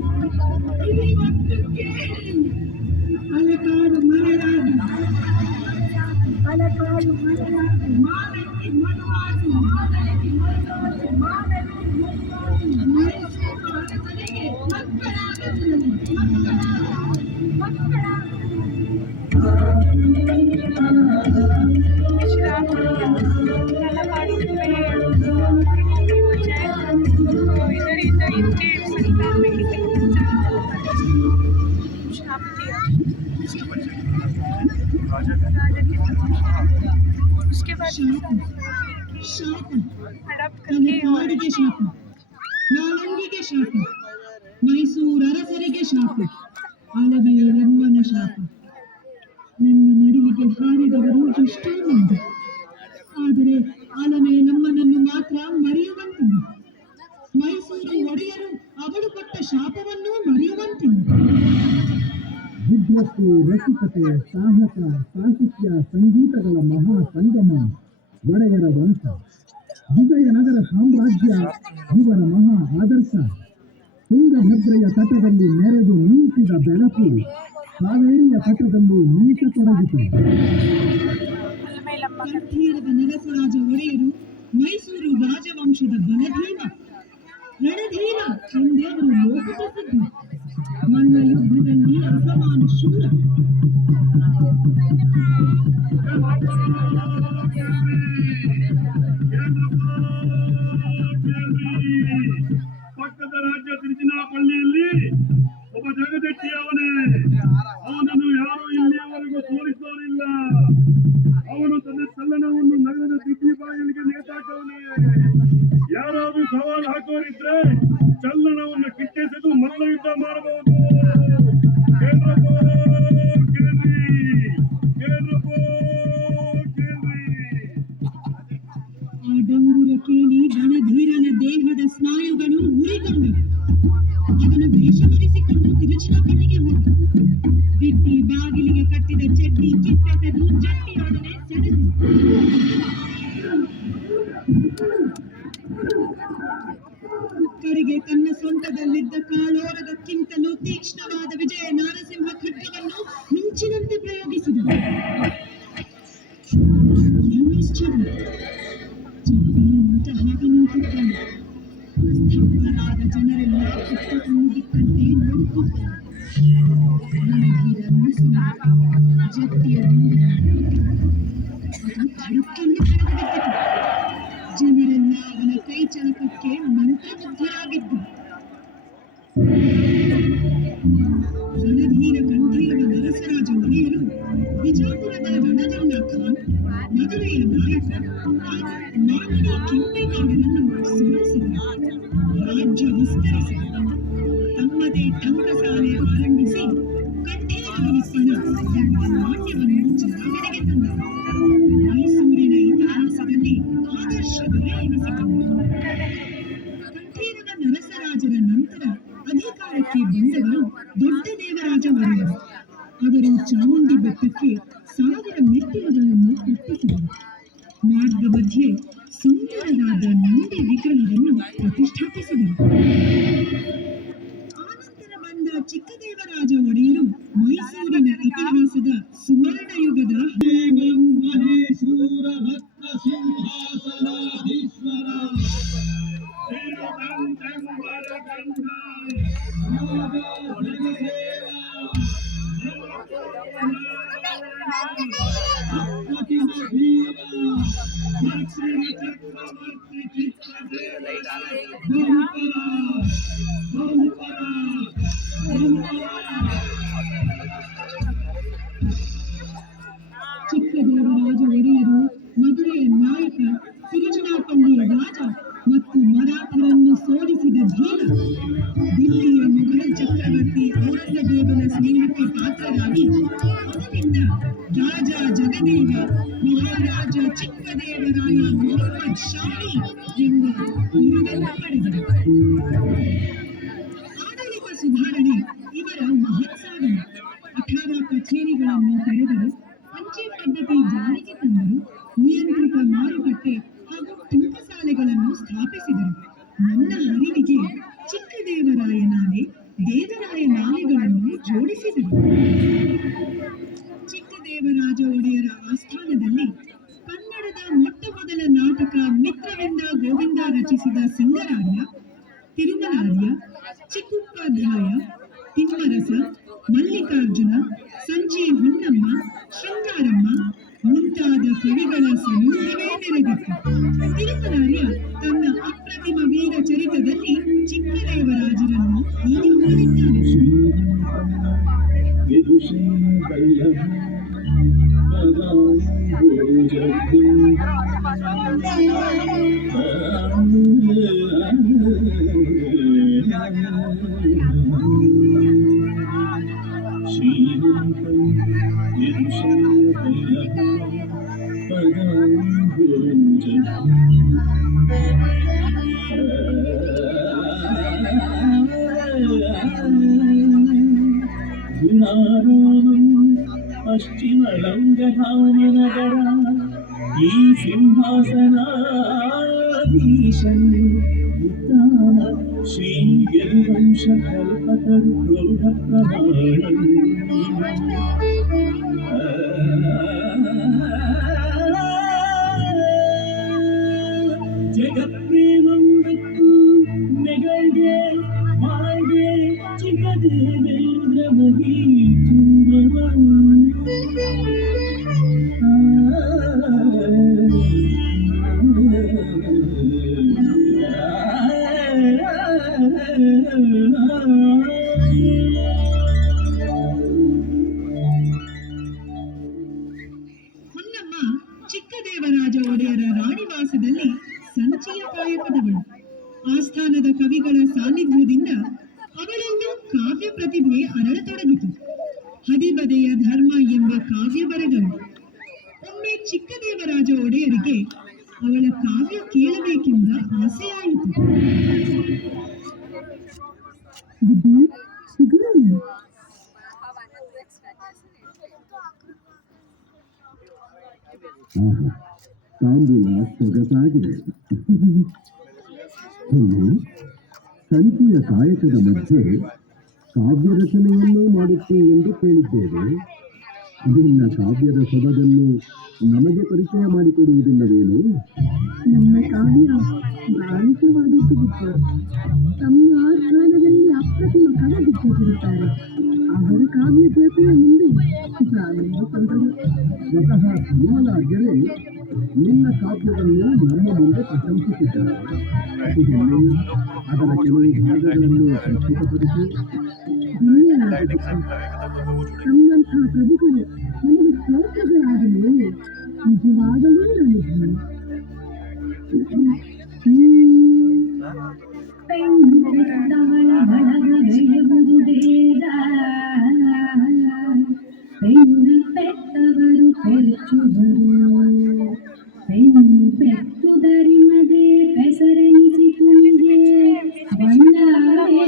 ಕಿವಿಗೊಟ್ಟು ಕೇಳಿ. ಅಲಕಾಡು ಮಳೆಯಾಗಿ, ಅಲಕಾಡು ಮಳೆಯಾಗಿ, ಮಾನಕ್ಕೆ ಮನುವಾಗಿ, ಮಾನಕ್ಕೆ ಮನುವಾಗಿ, ಮಾನಕ್ಕೆ ಮನುವಾಗಿ. ಮೈಸೂರು ಅರಸನಿಗೆ ಮಕ್ಕಳಾಗದಿರಲಿ, उसके बाद ಶಾಪ, अडॉप्ट ನನ್ನ करके ಕಾಡಿಗೆ ಶಾಪ, ನಾಳಂಗಿಗೆ ಶಾಪ, ಮೈಸೂರು ಅರಸರಿಗೆ ಶಾಪ, ಅಲಮೇಲಮ್ಮನ ಶಾಪ. ನನ್ನ ಮಡಿಲಿಗೆ ಹಾರಿದವರು ಎಷ್ಟೋ ಮಂದಿ, ಆದರೆ ಅಲಮೇಲಮ್ಮನನ್ನು ಮಾತ್ರ ಮರೆಯುವಂತಿಲ್ಲ. ಮೈಸೂರು ಒಡೆಯರು ಅವಳು ಕೊಟ್ಟ ಶಾಪವನ್ನು ಮರೆಯುವಂತಿಲ್ಲ. ವಿದ್ವತ್ತು, ರಸಿಕತೆ, ಸಾಹಸ, ಸಾಹಿತ್ಯ, ಸಂಗೀತಗಳ ಮಹಾ ಸಂಗಮ ಒಡೆಯರ ವಂಶ. ವಿಜಯನಗರ ಸಾಮ್ರಾಜ್ಯ ಇವರ ಮಹಾ ಆದರ್ಶ. ತುಂಗಭದ್ರೆಯ ತಟದಲ್ಲಿ ನೆರೆದು ನಿಂತಿದ ಬೆಳಕು ಕಾವೇರಿಯ ತಟದಲ್ಲೂ ಮೀಸತೊಡಗಿತು. ಕಂಠೀರದ ನರಸರಾಜ ಒಡೆಯರು ಮೈಸೂರು ರಾಜವಂಶದ ಬಲಧೀರ ರಣಧೀರ ಎಂದೇ ಅವರು ಲೋಕಪ್ರಸಿದ್ಧ. ಮಲ್ಲ ಯುದ್ಧದಲ್ಲಿ ಅಸಮಾನ ಶೂರ. ಪಕ್ಕದ ರಾಜ್ಯ ತಿರುಚಿನಾಪಳ್ಳಿಯಲ್ಲಿ ಒಬ್ಬ ಜಗದಟ್ಟಿ ಅವನೇ. ಅವನನ್ನು ಯಾರು ಇಲ್ಲಿಯವರೆಗೂ ಸೋಲಿಸೋರಿಲ್ಲ. ಅವನು ತನ್ನ ಚಲ್ಲನವನ್ನು ನಗರದ ದಿಗ್ಗಿ ಬಾಗಿಲಿಗೆ ನೇತಾಕವನೇ. ಯಾರಾದ್ರೂ ಸವಾಲು ಹಾಕೋರಿದ್ರೆ ಚಲ್ಲನವನ್ನು ಕಿತ್ತೆಸೆದು ಮಲ್ಲ ಯುದ್ಧ ಮಾಡಬಹುದು. ಕೇಳ್ರಪ್ಪ ಕೇಳ್ರಿ, ಕೇಳ್ರಪ್ಪ ಕೇಳ್ರಿ. ಆ ಡಂಗುರ ಕೇಳಿ ರಣಧೀರನ ದೇಹದ ಸ್ನಾಯುಗಳು ಉರಿಕೊಂಡವು. ಅವನು ವೇಷಮರಿಸಿಕೊಂಡು ತಿರುಚಿನಪಳ್ಳಿಗೆ ಹೋದ. ಬಿಟ್ಟಿ ಬಾಗಿಲಿಗೆ ಕಟ್ಟಿದ ಚಡ್ಡಿ ಕಿತ್ತೆಸೆದು ಜಟ್ಟಿಯೊಡನೆ ಸೆಳೆದು ಕಡೆಗೆ ತನ್ನ ಸೊಂಟದಲ್ಲಿದ್ದ ಕಾಳೋರಗಕ್ಕಿಂತಲೂ ತೀಕ್ಷ್ಣವಾದ ವಿಜಯ ನಾರಸಿಂಹ ಖಡ್ಗವನ್ನು ಮಿಂಚಿನಂತೆ ಪ್ರಯೋಗಿಸಿದ. ಸ್ತಬ್ಧರಾದ ಜನರೆಲ್ಲ ಕುತ್ತುಕೊಂಡಿದ್ದಂತೆ ನೋಡುತ್ತಿದ್ದರು. ರಣಧೀರ ನುಸುಳಿದ ಜಟ್ಟಿಯ ಅದು ಖಡ್ಗನ್ನು ಕಳೆದುಬಿಟ್ಟಿತು. ಜನರೆಲ್ಲ ಅವನ ಕೈ ಚಳಕಕ್ಕೆ ಮಂತ್ರಮುಗ್ಧರಾಗಿದ್ದರು. ರಣಧೀರ ಕಂಠೀರವ ನರಸರಾಜ ಒಡೆಯರು ಬಿಜಾಪುರದ ರಣದಂಡ ಖಾನ್, ಮದುರೆಯ ನಾಯಕ ಮಾಗಡಿ ಕೆಂಪೇಗೌಡರನ್ನು ಸೋಲಿಸಿದರು. ರಾಜ್ಯ ವಿಸ್ತರಿಸಿದರು. ತಮ್ಮದೇ ಟಂಕಸಾಲೆ ಆರಂಭಿಸಿ ಕಂಠೀರವನಿಪ್ಪನ ನಾಟ್ಯವನ್ನು ಚಲಾವಣೆಗೆ ತಂದರು. ಮೈಸೂರಿನ ಇತಿಹಾಸದಲ್ಲಿ ಆದರ್ಶ ದೊರೆ ಎನಿಸಿಕೊಂಡರು. ಕಂಠೀರವ ನರಸರಾಜರ ನಂತರ ಅಧಿಕಾರಕ್ಕೆ ಬಂದವರು ದೊಡ್ಡ ದೇವರಾಜ ಒಡೆಯರು. ಅವರು ಚಾಮುಂಡಿ ಬೆಟ್ಟಕ್ಕೆ 1000 ಮೆಟ್ಟಿಲುಗಳನ್ನು ಕಟ್ಟಿಸಿದರು. ಮಾರ್ಗ ಮಧ್ಯೆ ಸುಂದರವಾದ ನಂದಿ ವಿಗ್ರಹವನ್ನು ಪ್ರತಿಷ್ಠಾಪಿಸಿದರು. ಆನಂತರ ಬಂದ ಚಿಕ್ಕದೇವರಾಜ ಒಡೆಯರು ಮೈಸೂರಿನ ಇತಿಹಾಸದ ಸುವರ್ಣ ಯುಗದ ಮಹೇಶ್ವರ ರತ್ನ ಸಿಂಹಾಸನಾಧೀಶ್ವರ ಚಿಕ್ಕದೇವರಾಜ ಒಡೆಯರು ಮದುರೆಯ ನಾಯಕ, ತಿರುಚಿನಾಪಳ್ಳಿಯ ರಾಜ ಮತ್ತು ಮರಾಠರನ್ನು ಸೋಲಿಸಿದ ಧೀರ. ದಿಲ್ಲಿಯ ಮೊಘಲ್ ಚಕ್ರವರ್ತಿ ಔರಂಗಜೇಬನ ಸ್ನೇಹಕ್ಕೆ ಪಾತ್ರರಾಗಿ ಅವನಿಂದ ರಾಜ ಜಗದೇವ, ಮಹಾರಾಜ ಚಿಕ್ಕದೇವರಾಯ ಮೊಹಮ್ಮದ್ ಶಾಹಿ ಎಂಬ ಬಿರುದನ್ನು ಪಡೆದರು. ಆಡಳಿತ ಸುಧಾರಣೆ ಇವರ ಮಹತ್ ಸಾಧನೆ. 18 ಕಚೇರಿಗಳನ್ನು ತೆರೆದರು. ಅಂಚೆ ಪದ್ಧತಿ ಜಾರಿಗೆ ತಂದರು. ನಿಯಂತ್ರಿತ ಮಾರುಕಟ್ಟೆ ಹಾಗೂ ಟಂಕಸಾಲೆಗಳನ್ನು ಸ್ಥಾಪಿಸಿದರು. ನನ್ನ ಹರಿವಿಗೆ ಚಿಕ್ಕದೇವರಾಯ ನಾಲೆ, ದೇವರಾಯ ನಾಲೆಗಳನ್ನು ಜೋಡಿಸಿದರು. ಚಿಕ್ಕದೇವರಾಜ ಒಡೆಯರ ಆಸ್ಥಾನದಲ್ಲಿ ಕನ್ನಡದ ಮೊಟ್ಟಮೊದಲ ನಾಟಕ ಮಿತ್ರವಿಂದ ಗೋವಿಂದ ರಚಿಸಿದ ಸಿಂಗರಾರ್ಯ, ತಿರುಮಲಾರ್ಯ, ಚಿಕ್ಕುಪಾಧ್ಯಾಯ, ತಿಮ್ಮರಸ, ಮಲ್ಲಿಕಾರ್ಜುನ, ಸಂಜಿ ಹೊನ್ನಮ್ಮ, ಶೃಂಗಾರಮ್ಮ ಮುಂತಾದ ಕವಿಗಳ ಸಮೂಹವೇ ನೆರೆದಿತ್ತು. ತಿರುಮಲಾರ್ಯ ತನ್ನ ಅಪ್ರತಿಮ ವೀರ ಚರಿತದಲ್ಲಿ ಚಿಕ್ಕದೇವರಾಜರನ್ನು ಹೀಗೆ ಹೇಳಿದ್ದಾನೆ. ಪಶ್ಚಿಮ ರಂಗಧಾಮನಗರ ಈ ಸಿಂಹಾಸನಾಧೀಶನ್ ಉತ್ತಾನ ಶ್ರೀ ಯದುವಂಶ ಕಲ್ಪತರು ಪ್ರೌಢ ಪ್ರಮಾಣಂ ದೇವೇಂದ್ರ ಮಹೀಚಂದ್ರವನು ಹೊನ್ನಮ್ಮ ಚಿಕ್ಕದೇವರಾಜ ಒಡೆಯರ ರಾಣಿವಾಸದಲ್ಲಿ ಸಂಚಿಯ ಕಾಯಕದವಳು. ಆಸ್ಥಾನದ ಕವಿಗಳ ಸಾನ್ನಿಧ್ಯದಿಂದ ಅವಳಲ್ಲೂ ಕಾವ್ಯ ಪ್ರತಿಭೆ ಅರಳತೊಡಗಿತು. ಹದಿಬದೆಯ ಧರ್ಮ ಎಂಬ ಕಾವ್ಯ ಬರೆದಳು. ಒಮ್ಮೆ ಚಿಕ್ಕದೇವರಾಜ ಒಡೆಯರಿಗೆ ಅವಳ ಕಾವ್ಯ ಕೇಳಬೇಕೆಂಬ ಆಸೆಯಾಯಿತು. ತಾಂಬೂಲ ಸೊಗಸಾಗಿದೆ. ಸಂಚಿಯ ಕಾಯಕದ ಮಧ್ಯೆ ಕಾವ್ಯ ರಚನೆಯನ್ನೂ ಮಾಡುತ್ತೆ ಎಂದು ಕೇಳಿದ್ದೇವೆ. ನಿನ್ನ ಕಾವ್ಯದ ಸೊಬಗನ್ನು ನಮಗೆ ಪರಿಚಯ ಮಾಡಿಕೊಡುವುದಿಲ್ಲವೇನು? ನಮ್ಮ ಕಾವ್ಯ ಭಾರಿತವಾದದ್ದು ಬಿಟ್ಟು ತಮ್ಮ ಆಸ್ಥಾನದಲ್ಲಿ ಅಪ್ರತಿಮ ಕವಿದಿಟ್ಟಿರುತ್ತಾರೆ. ಅವರ ಕಾವ್ಯ ಜೊತೆಯ ಮುಂದೆ ನಾನೆಂದು ಕರೆದರು. ಸ್ವತಃ ತಿರುಮಲಾರ್ಯರೇ ನಿನ್ನ ಕಾವ್ಯವನ್ನು ನಮ್ಮ ಮುಂದೆ ಪ್ರಶಂಸಿಸಿದ್ದಾರೆ. ಅದರ ಕೆಲವು ಭಾಗಗಳನ್ನು ಪ್ರಸ್ತುತಪಡಿಸಿ. ನಮ್ಮಂಥ ಪ್ರಭುಗಳು ನಮಗೆ ಸ್ವರ್ಗಗಳಾಗಲು ನಿಜವಾಗಲೂ ನನಗೆ ಪೆಣ್ಣೆತ್ತವಳ ಬಳಗ ಬೆಳೆಯುವುದು ಬೇಡ, ಪೆಣ್ಣು ಪೆತ್ತವರು ಪೆಚ್ಚುವರು, ಪೆಣ್ಣು ಪೆತ್ತುದರಿಮದೆ ಪೆಸರೆನಿಸಿ ತುಂಗೆ ಬಣ್ಣವೇ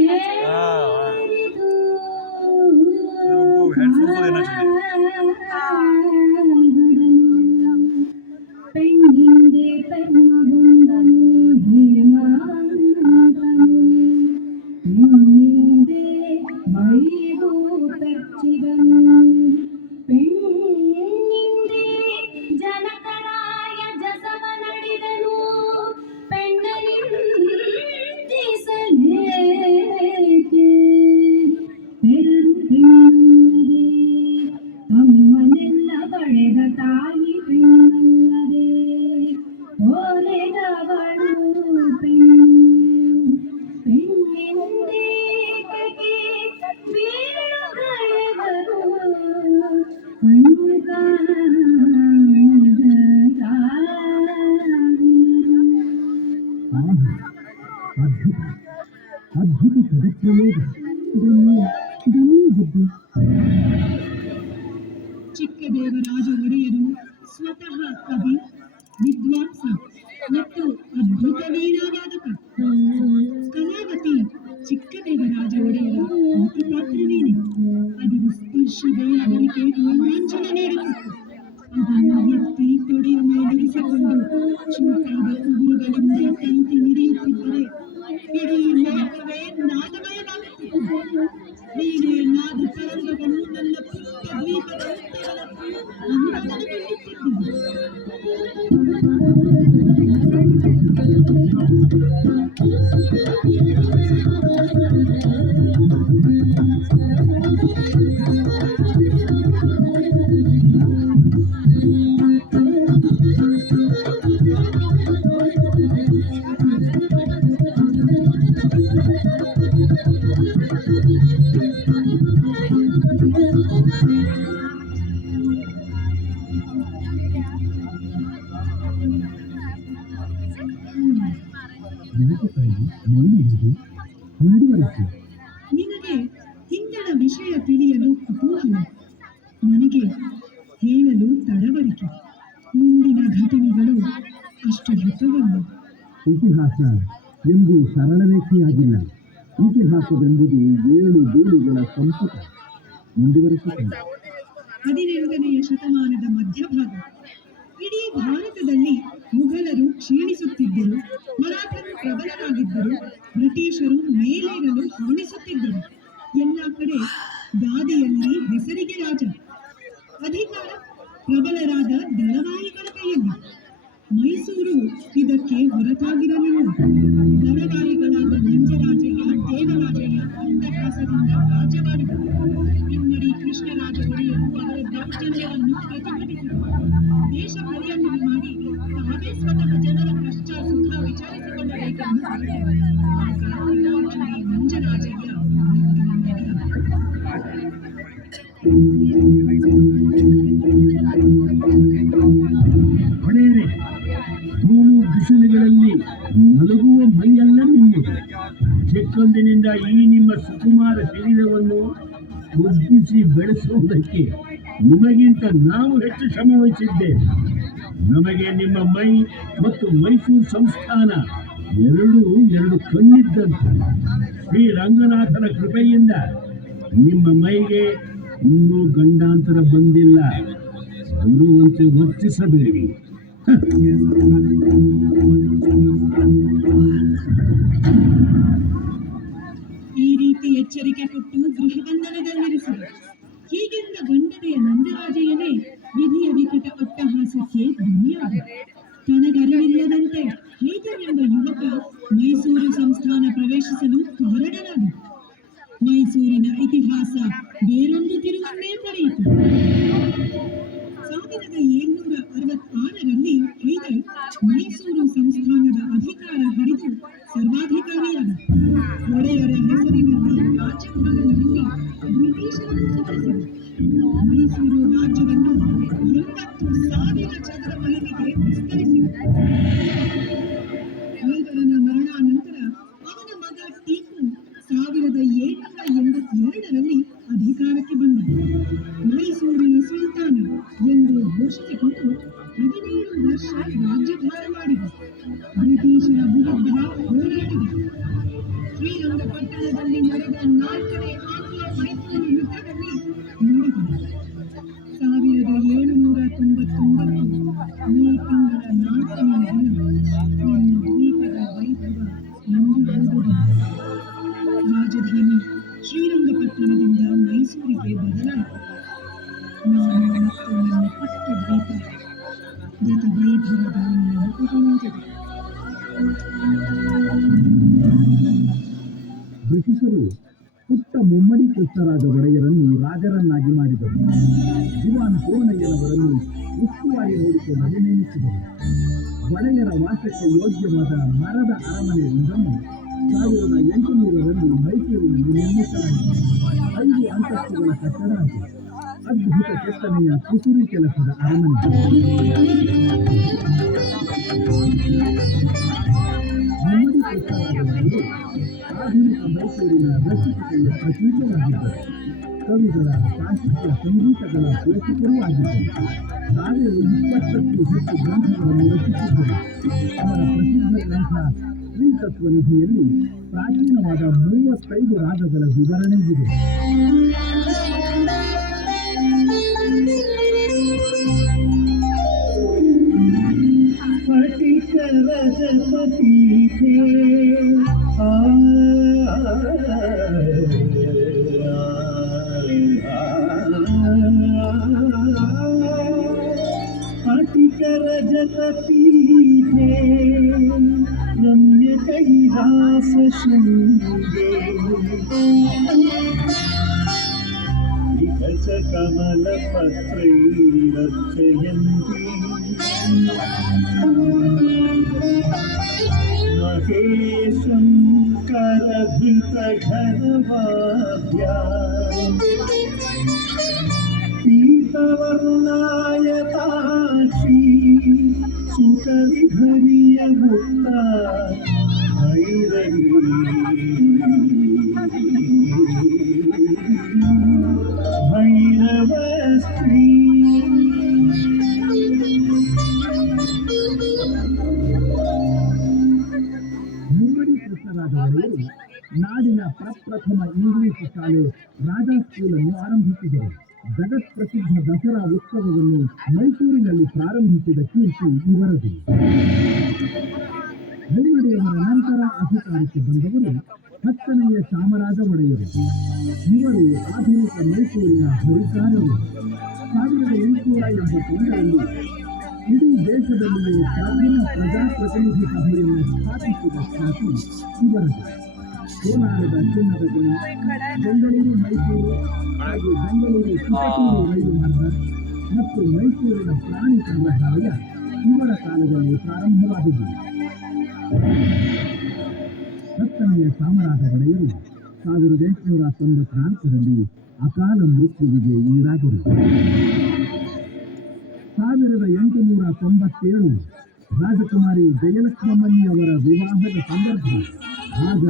പെണ്ണിന്റെ പെണ്ണുകൊണ്ടു ഹേമാന്തനു പെണ്ണിന്റെ വൈകു പെച്ചിടನು പെണ്ണിന്റെ ಜನಕರಾಯ ಜಸವ ನಡೆದನು ಪೆಣ್ಣರಿಂದಿಸಲೇಕೆ ಪೆರು ಪೆಣ್ಣಲ್ಲದೆ ತಮ್ಮನೆಲ್ಲ ಪಡೆದ ತಾಯಿ ಪೆಣ್ಣಲ್ಲದೆ ಓಲೆದವಳು ಪೆಣ್ಣಿಂದೇಕೆ ಬೀಳುಗಳೆದರು ಕಣ್ಣು ಕಾಣದ ಅದ್ಭುತ ಅದ್ಭುತ ಸದಪ್ರಯೋಗ. ಬುದ್ಧಿ. ಚಿಕ್ಕದೇವರಾಜ ಒಡೆಯರು ಸ್ವತಃ ಕವಿ, ವಿದ್ವಾಂಸ ಮತ್ತು ಅದ್ಭುತ ವೀಣಾವಾದಕ. ಕಲಾವತಿ ಚಿಕ್ಕದೇವರಾಜ ಒಡೆಯರ ಪಾತ್ರವೇನೆ. ಅದರ ಸ್ಪರ್ಶವೇ ಅವರಿಗೆ ರೋಮಾಂಚನ ನೀಡುತ್ತಿತ್ತು. ಅದನ್ನು ಎತ್ತಿ ತೊಡೆಯ ಮೇಲಿರಿಸಿಕೊಂಡು ಚೂಕಾದ ಉಗುರುಗಳಿಂದ ತಂತಿ ಹಿಡಿಯುತ್ತಿದ್ದರೆ ಇಡೀ ಲೋಕವೇ ನಾದಮಯವಾಗುತ್ತಿತ್ತು. ವೀಣೆಯ ನಾದ ತರಂಗಗಳು ನನ್ನ ಪುಟ್ಟ ದ್ವೀಪದ ನಿನಗೆ ಹಿಂದಿನ ವಿಷಯ ತಿಳಿಯಲು ಕುತೂಹಲ, ನನಗೆ ಹೇಳಲು ತಡವರಿಕೆ. ಮುಂದಿನ ಘಟನೆಗಳು ಅಷ್ಟು ಹಿತವಲ್ಲ. ಇತಿಹಾಸ ಎಂದು ಸರಳ ರೇಖೆಯಾಗಿಲ್ಲ. ಇತಿಹಾಸವೆಂಬುದು 7 ಬೀಳುಗಳ ಸಂಪುಟ. ಮುಂದುವರಿಸುತ್ತದೆ. 18ನೇ ಶತಮಾನದ ಮಧ್ಯಭಾಗ. ಇಡೀ ಭಾರತದಲ್ಲಿ ಮುಘಲರು ಕ್ಷೀಣಿಸುತ್ತಿದ್ದರು, ಮರಾಠರು ಪ್ರಬಲರಾಗಿದ್ದರು, ಬ್ರಿಟಿಷರು ಮೇಲೇರಲು ಹವಣಿಸುತ್ತಿದ್ದರು. ಎಲ್ಲ ಕಡೆ ಗಾದಿಯಲ್ಲಿ ಹೆಸರಿಗೆ ರಾಜ, ಅಧಿಕಾರ ಪ್ರಬಲರಾದ ದಳವಾಯಿಗಳ ಕೈಯಲ್ಲಿ. ಮೈಸೂರು ಇದಕ್ಕೆ ಹೊರತಾಗಿರಲಿಲ್ಲ. ದಳವಾಯಿಗಳಾದ ನಂಜರಾಜಯ್ಯ, ದೇವರಾಜಯ್ಯ, ಅಟ್ಟಹಾಸದಿಂದ ರಾಜ ಮಂಜರಾಜಯ್ಯ ಹೊಡೆಯರೆ ಧೂಳು ಬಿಸಿಲುಗಳಲ್ಲಿ ನಲಗುವ ಮೈಯೆಲ್ಲ ನಿಮ್ಮದು. ಚಿಕ್ಕಂದಿನಿಂದ ಈ ನಿಮ್ಮ ಸುಕುಮಾರ ಶರೀರವನ್ನು ಒಗ್ಗಿಸಿ ಬೆಳೆಸುವುದಕ್ಕೆ ನಿಮಗಿಂತ ನಾವು ಹೆಚ್ಚು ಶ್ರಮ ವಹಿಸಿದ್ದೇವೆ. ನಮಗೆ ನಿಮ್ಮ ಮೈ ಮತ್ತು ಮೈಸೂರು ಸಂಸ್ಥಾನ ಎರಡು ಕಣ್ಣಿದ್ದಂತೆ. ಶ್ರೀ ರಂಗನಾಥನ ಕೃಪೆಯಿಂದ ನಿಮ್ಮ ಮೈಗೆ ಇನ್ನೂ ಗಂಡಾಂತರ ಬಂದಿಲ್ಲ. ಬರುವಂತೆ ವರ್ತಿಸಬೇಡಿ. ಈ ರೀತಿ ಎಚ್ಚರಿಕೆ ಕೊಟ್ಟು ಗೃಹಬಂಧನದಲ್ಲಿರಿಸಿದರು. ಹೀಗಿದ್ದ ಗಂಡನೆಯ ನಂಜರಾಜಯ್ಯನೇ ವಿಧಿಯ ವಿಕಟ ಅಟ್ಟಹಾಸಕ್ಕೆ ಬಲಿಯಾದ. ತನಗರಿವಿಲ್ಲದಂತೆ ಹೈದರೆಂಬ ಯುವಕ ಮೈಸೂರು ಸಂಸ್ಥಾನ ಪ್ರವೇಶಿಸಲು ಕಾರಣನಾದ. ಮೈಸೂರಿನ ಇತಿಹಾಸ ಬೇರೊಂದು ತಿರುವನ್ನೇ ಪಡೆಯಿತು. 1766ರಲ್ಲಿ ಹೈದರ್ ಮೈಸೂರು ಸಂಸ್ಥಾನದ ಅಧಿಕಾರ ಹಿಡಿದು ಸರ್ವಾಧಿಕಾರಿಯಾದ. ಒಡೆಯರ ಹೆಸರಿನಲ್ಲಿ ರಾಜ್ಯಭಾರ ನಡೆಸಿ ಬ್ರಿಟಿಷರನ್ನು ಸೋಲಿಸಿದ. ಮೈಸೂರು ರಾಜ್ಯವನ್ನು 80,000 ಚದರ ಮೈಲಿಗೆ ವಿಸ್ತರಿಸಿದ. ಹೈದರನ ಮರಣಾನಂತರ ಅವನ ಮಗ ಟಿಪ್ಪು 1782ರಲ್ಲಿ ಅಧಿಕಾರಕ್ಕೆ ಬಂದ. ಮೈಸೂರಿನ ಸುಲ್ತಾನ ಎಂದು ಘೋಷಿಸಿಕೊಂಡು 17 ವರ್ಷ ರಾಜ್ಯಭಾರ ಮಾಡಿದ. ಬ್ರಿಟಿಷರ ವಿರುದ್ಧ ಹೋರಾಡಿದ. ಶ್ರೀರಂಗಪಟ್ಟಣದಲ್ಲಿ ನಡೆದ 4ನೇ ಆಂಗ್ಲ ಮೈಸೂರು ಯುದ್ಧದಲ್ಲಿ ನುಡಿದ. 1799 ಮೇ ತಿಂಗಳ 4ನೇ ದಿನ ನಮ್ಮ ದ್ವೀಪದ ವೈಭವ ಮುಂದುವರೆದಿದೆ. ರಾಜಧಾನಿ ಶ್ರೀರಂಗಪಟ್ಟಣದಿಂದ ಮೈಸೂರಿಗೆ ಬದಲಾಯಿತು. ನಾನು ಮತ್ತು ನನ್ನ ಪಟ್ಟ ದ್ವೀಪ ಗತ ವೈಭವದ ನೆನಪುಗಳಂತಿದೆ. ಬ್ರಿಟಿಷರು ಪುಟ್ಟ ಮುಮ್ಮಡಿ ಕೃಷ್ಣರಾಜ ಒಡೆಯರನ್ನು ರಾಜರನ್ನಾಗಿ ಮಾಡಿದರು. ದಿವಾನ್ ಪೂರ್ಣಯ್ಯನವರನ್ನು ಉಸ್ತುವಾರಿ ನೋಡಿಕೊಳ್ಳಲು ನೇಮಿಸಿದರು. ಒಡೆಯರ ವಾಸಕ್ಕೆ ಯೋಗ್ಯವಾದ ಮರದ ಅರಮನೆಯೊಂದನ್ನು 1800ರಲ್ಲಿ ಮೈಸೂರಿನಲ್ಲಿ ನಿರ್ಮಿಸಲಾಯಿತು. 5 ಅಂತಸ್ತುಗಳ ಕಟ್ಟಡ ಅದು. ಅದ್ಭುತ ಕೆತ್ತನೆಯ ಕುಸುರಿ ಕೆಲಸದ ಅರಮನೆ. ಮುಮ್ಮಡಿ ಕೃಷ್ಣರಾಜರು ಆಧುನಿಕ ಮೈಸೂರಿನ ರಚಿಕೆಯ ಪ್ರತೀಕವಾಗಿದ್ದರು. ಕವಿಗಳ ಸಾಹಿತ್ಯ ಸಂಗೀತಗಳ ಪೋಷಕರೂ ಆಗಿದ್ದರು. 1020ಕ್ಕೂ ಹೆಚ್ಚು ಗ್ರಂಥಗಳನ್ನು ರಚಿಸಿದ್ದರು. ಅವರ ಪ್ರಸಿದ್ಧ ಗ್ರಂಥ ಶ್ರೀ ತತ್ವನಿಧಿಯಲ್ಲಿ ಪ್ರಾಚೀನವಾದ 35 ರಾಗಗಳ ವಿವರಣೆ ಇದೆ. रजतपीठे रम्य कैलास शृंगे विकच कमलपत्रैरर्चयन्ती महेशं करधृतघनवाद्या पीतवर्णायताक्षी सुकविहरिय मुक्ता भैरवी भैरवस्त्री ಮುಮ್ಮಡಿ ಕೃಷ್ಣರಾಜ ಒಡೆಯರು ನಾಡಿನ ಪ್ರಪ್ರಥಮ ಇಂಗ್ಲಿಷ್ ಶಾಲೆ ರಾಜಾ ಸ್ಕೂಲನ್ನು ಆರಂಭಿಸಿದರು. ಜಗತ್ ಪ್ರಸಿದ್ಧ ದಸರಾ ಉತ್ಸವವನ್ನು ಮೈಸೂರಿನಲ್ಲಿ ಪ್ರಾರಂಭಿಸಿದ ಕೀರ್ತಿ ಇವರದು. ಮುಮ್ಮಡಿಯವರ ನಂತರ ಅಧಿಕಾರಕ್ಕೆ ಬಂದವರು 10ನೆಯ ಚಾಮರಾಜ ಒಡೆಯರು. ಇವರು ಆಧುನಿಕ ಮೈಸೂರಿನ ಹರಿಕಾರರು. 1881ರಲ್ಲಿ ಇಡೀ ದೇಶದಲ್ಲಿಯೇ ಪ್ರಥಮ ಪ್ರಜಾಪ್ರತಿನಿಧಿ ಸಭೆಯನ್ನು ಸ್ಥಾಪಿಸಿದ ಖ್ಯಾತಿ ಇವರದು. ಕೋಲಾರದ ಚಿನ್ನದ ಗಣಿ, ಬೆಂಗಳೂರು ಮೈಸೂರು ಹಾಗೂ ಬೆಂಗಳೂರು ಚಿಕ್ಕಟೂರು ರೈಲು ಮಾರ್ಗ ಮತ್ತು ಮೈಸೂರಿನ ಪ್ರಾಣಿ ಸಂಗ್ರಹಾಲಯ ಇವರ ಕಾಲದಲ್ಲಿ ಪ್ರಾರಂಭವಾದವು. ಎರಡನೆಯ ಚಾಮರಾಜ ಒಡೆಯರು 1894ರಲ್ಲಿ ಅಕಾಲ ಮೃತ್ಯುವಿಗೆ ಈಡಾದರು. 1897 ರಾಜಕುಮಾರಿ ಜಯಲಕ್ಷ್ಮಮ್ಮಣಿ ಅವರ ವಿವಾಹದ ಸಂದರ್ಭ. ಆಗ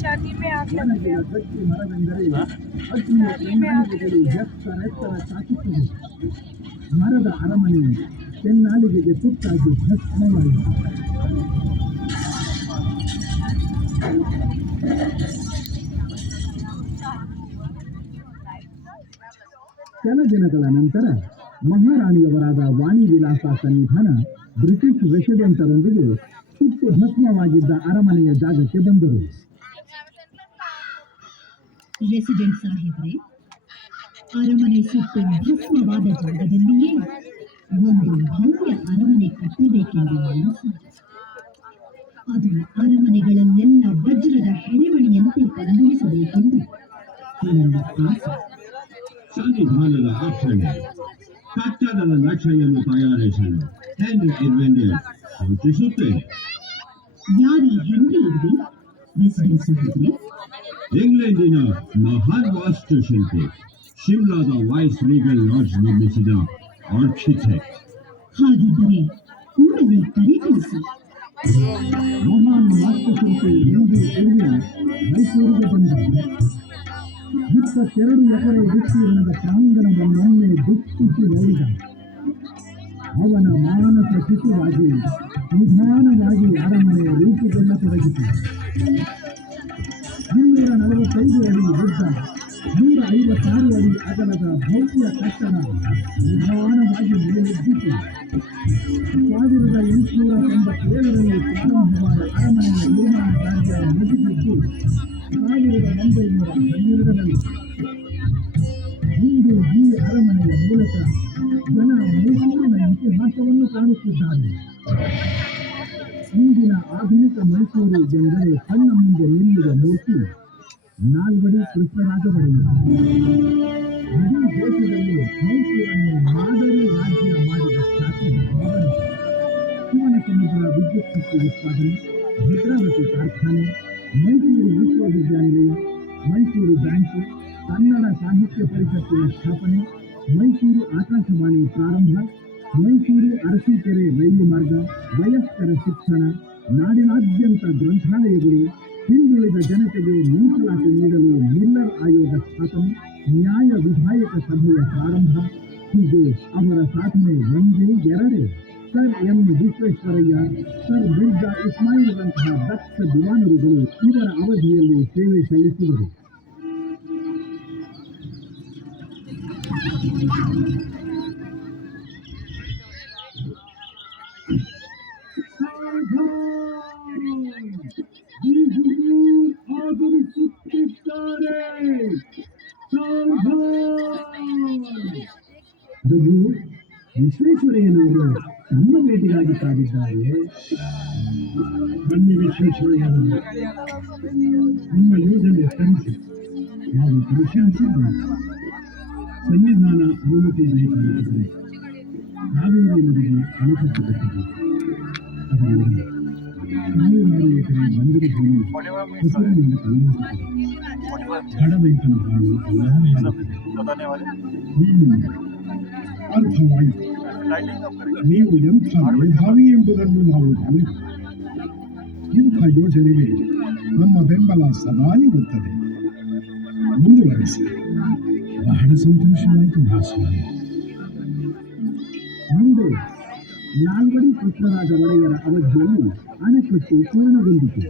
शादी में आग लग ಒಣಗಿದ ಗಟ್ಟಿ ಮರವೆಂದರೆ ಅಗ್ನಿಯ ಕೆನ್ನಾಲಿಗೆಗಳು ಎತ್ತರ ಚಾಚುತ್ತದೆ. ಮರದ ಅರಮನೆ ಕೆನ್ನಾಲಿಗೆಗೆ ತುತ್ತಾಗಿ ಭಸ್ಮವಾಯಿತು. ಕೆಲ ದಿನಗಳ ನಂತರ ಮಹಾರಾಣಿಯವರಾದ ವಾಣಿ ವಿಲಾಸ ಸನ್ನಿಧಾನ ಬ್ರಿಟಿಷ್ ರೆಸಿಡೆಂಟರೊಂದಿಗೆ ಸುಟ್ಟು ಭಸ್ಮವಾಗಿದ್ದ ಅರಮನೆಯ ಜಾಗಕ್ಕೆ ಬಂದರು. ರೆಸಿಡೆಂಟ್ ಸಾಹೇಬ್ರೆ, ಅರಮನೆ ಸುಟ್ಟು ಭಸ್ಮವಾದ ಜಾಗದಲ್ಲಿಯೇ ಒಂದು ಭವ್ಯ ಅರಮನೆ ಕಟ್ಟಬೇಕೆಂದು ಮನಸ್ಸು. ಅದು ಅರಮನೆಗಳಲ್ಲೆಲ್ಲ ವಜ್ರದ ಹೆಣೆಮಣಿಯಂತೆ ಕಂಗೊಳಿಸಬೇಕೆಂದು ನನ್ನ ಆಸೆ. ಸನ್ನಿಧಾನದ ಆಚರಣೆ ಕಟ್ಟಡದ ನಕ್ಷೆಯನ್ನು ತಯಾರಿಸಲು ಹೆನ್ರಿ ಇರ್ವಿನ್ ಸೂಚಿಸುತ್ತೇನೆ. ಯಾರೀ ಹೆನ್ರಿ ಇರ್ವಿನ್? ರೆಸಿಡೆಂಟ್ ಸಾಹೇಬ್ರೆ, ಇಂಗ್ಲೆಂಡಿನ ಮಹಾನ್ ವಾಸ್ತುಶಿಲ್ಪಿ, ಶಿಮ್ಲಾದ ವೈಸ್ ರೀಗಲ್ ಲಾಡ್ಜ್ ನಿರ್ಮಿಸಿದ ಆರ್ಕಿಟೆಕ್ಟ್. ಹಾಗಿದ್ದರೆ ಕೂಡಲೇ ಪರಿಗಣಿಸಿ. ಮಹಾನ್ ವಾಸ್ತುಶಿಲ್ಪಿ ಹೆನ್ರಿ ಇರ್ವಿನ್ ಮೈಸೂರಿಗೆ ಬಂದ 22 ಎಕರೆ ವಿಸ್ತೀರ್ಣದ ಪ್ರಾಂಗಣವನ್ನೊಮ್ಮೆ ದಿಕ್ಕಿಸಿ ನೋಡಿದ. ಅವನ ಮಾನಸ ಶಿಶುವಾಗಿ ನಿಧಾನವಾಗಿ ಅರಮನೆ ರೂಪುಗೊಳ್ಳತೊಡಗಿತು. 245 ಅಡಿ ಉದ್ದ, 156 ಅಡಿ ಅಗಲದ ಭವ್ಯ ಕಟ್ಟಡ ನಿಧಾನವಾಗಿ ಮೇಲೆದ್ದಿತು. 1897ರಲ್ಲಿ ಪ್ರಾರಂಭವಾದ ಅರಮನೆಯ ನಿರ್ಮಾಣ ಕಾರ್ಯ ಮುಗಿದಿದ್ದು 1912ರಲ್ಲಿ. ಇಂದು ಈ ಅರಮನೆಯ ಮೂಲಕ ಜನ ಮೈಸೂರಿನ ಇತಿಹಾಸವನ್ನು ಕಾಣುತ್ತಿದ್ದಾರೆ. ಇಂದಿನ ಆಧುನಿಕ ಮೈಸೂರು ಎಂದರೆ ಕಣ್ಣ ಮುಂದೆ ನಿಲ್ಲುವ ಮೂರ್ತಿ ನಾಲ್ವಡಿ ಕೃಷ್ಣರಾಜ ಒಡೆಯರ್. ಇಡೀ ದೇಶದಲ್ಲಿ ಮೈಸೂರನ್ನು ಮಾದರಿ ರಾಜ್ಯ ಮಾಡಿದ ಖ್ಯಾತಿ ಅವರದು. ಶಿವನಸಮುದ್ರ ವಿದ್ಯುತ್ ಶಕ್ತಿ ಉತ್ಪಾದನೆ, ಭದ್ರಾವತಿ ಕಾರ್ಖಾನೆ, ಮೈಸೂರು ವಿಶ್ವವಿದ್ಯಾನಿಲಯ, ಮೈಸೂರು ಬ್ಯಾಂಕು, ಕನ್ನಡ ಸಾಹಿತ್ಯ ಪರಿಷತ್ತಿನ ಸ್ಥಾಪನೆ, ಮೈಸೂರು ಆಕಾಶವಾಣಿ ಪ್ರಾರಂಭ, ಮೈಸೂರು ಅರಸೀಕೆರೆ ರೈಲು ಮಾರ್ಗ, ವಯಸ್ಕರ ಶಿಕ್ಷಣ, ನಾಡಿನಾದ್ಯಂತ ಗ್ರಂಥಾಲಯಗಳು, ಹಿಂದುಳಿದ ಜನತೆಗೆ ಮೀಸಲಾತಿ ನೀಡಲು ಮಿಲ್ಲರ್ ಆಯೋಗ ಸ್ಥಾಪನೆ, ನ್ಯಾಯ ವಿಧಾಯಕ ಸಭೆಯ ಪ್ರಾರಂಭ. ಹೀಗೆ ಅವರ ಸಾಧನೆ ಒಂದೇ ಎರಡೇ. Sir M Visvesvaraya, sir Mirza ಇಸ್ಮಾಯಿಲ್ರಂತಹ ದಕ್ಷ ದಿವಾನರುಗಳು ಇವರ ಅವಧಿಯಲ್ಲಿ ಸೇವೆ ಸಲ್ಲಿಸಿದರು. ಆಗಮಿಸುತ್ತಿದ್ದಾರೆ. ರಘು, ವಿಶ್ವೇಶ್ವರಯ್ಯನವರು ತಮ್ಮ ಭೇಟಿಗಾಗಿ ಕಾದಿದ್ದಾರೆ. ಬನ್ನಿ ವಿಶ್ವೇಶ್ವರಯ್ಯನವರು, ನಿಮ್ಮ ಯೋಜನೆ ತರಿಸಿ ನಾವು ಪರಿಶೀಲಿಸಿದ್ದೇವೆ. ಸಂವಿಧಾನ ಅನುಮತಿ ಬೇಕಾಗುತ್ತದೆ. ಕಾವೇರಿ ನದಿಗೆ ಅಣೆಕಟ್ಟು ಕಟ್ಟಿದೆ. ಅದರಿಂದ 1000 ಎಕರೆ ಬಂದರು ಭೂಮಿ ಹಸಿರಿನಿಂದ ಕಳುಹಿಸುತ್ತದೆ. ಬಡರೈತನ ಬಾಳು ಅರ್ಥವಾಯಿತು. ನೀವು ಎಂಥ ಮೇಧಾವಿ ಎಂಬುದನ್ನು ನಾವು ಅರಿತು ಇಂಥ ಯೋಜನೆಗೆ ನಮ್ಮ ಬೆಂಬಲ ಸದಾ ಇರುತ್ತದೆ. ಮುಂದುವರೆಸಿ. ಬಹಳ ಸಂತೋಷವಾಯಿತು ಭಾಸ್ವಾಮಿ. ಮುಂದೆ ನಾಲ್ವಡಿ ಕೃಷ್ಣರಾಜ ಒಡೆಯರ ಅವಧಿಯಲ್ಲಿ ಅಣೆಕಟ್ಟು ಪೂರ್ಣಗೊಂಡಿತು.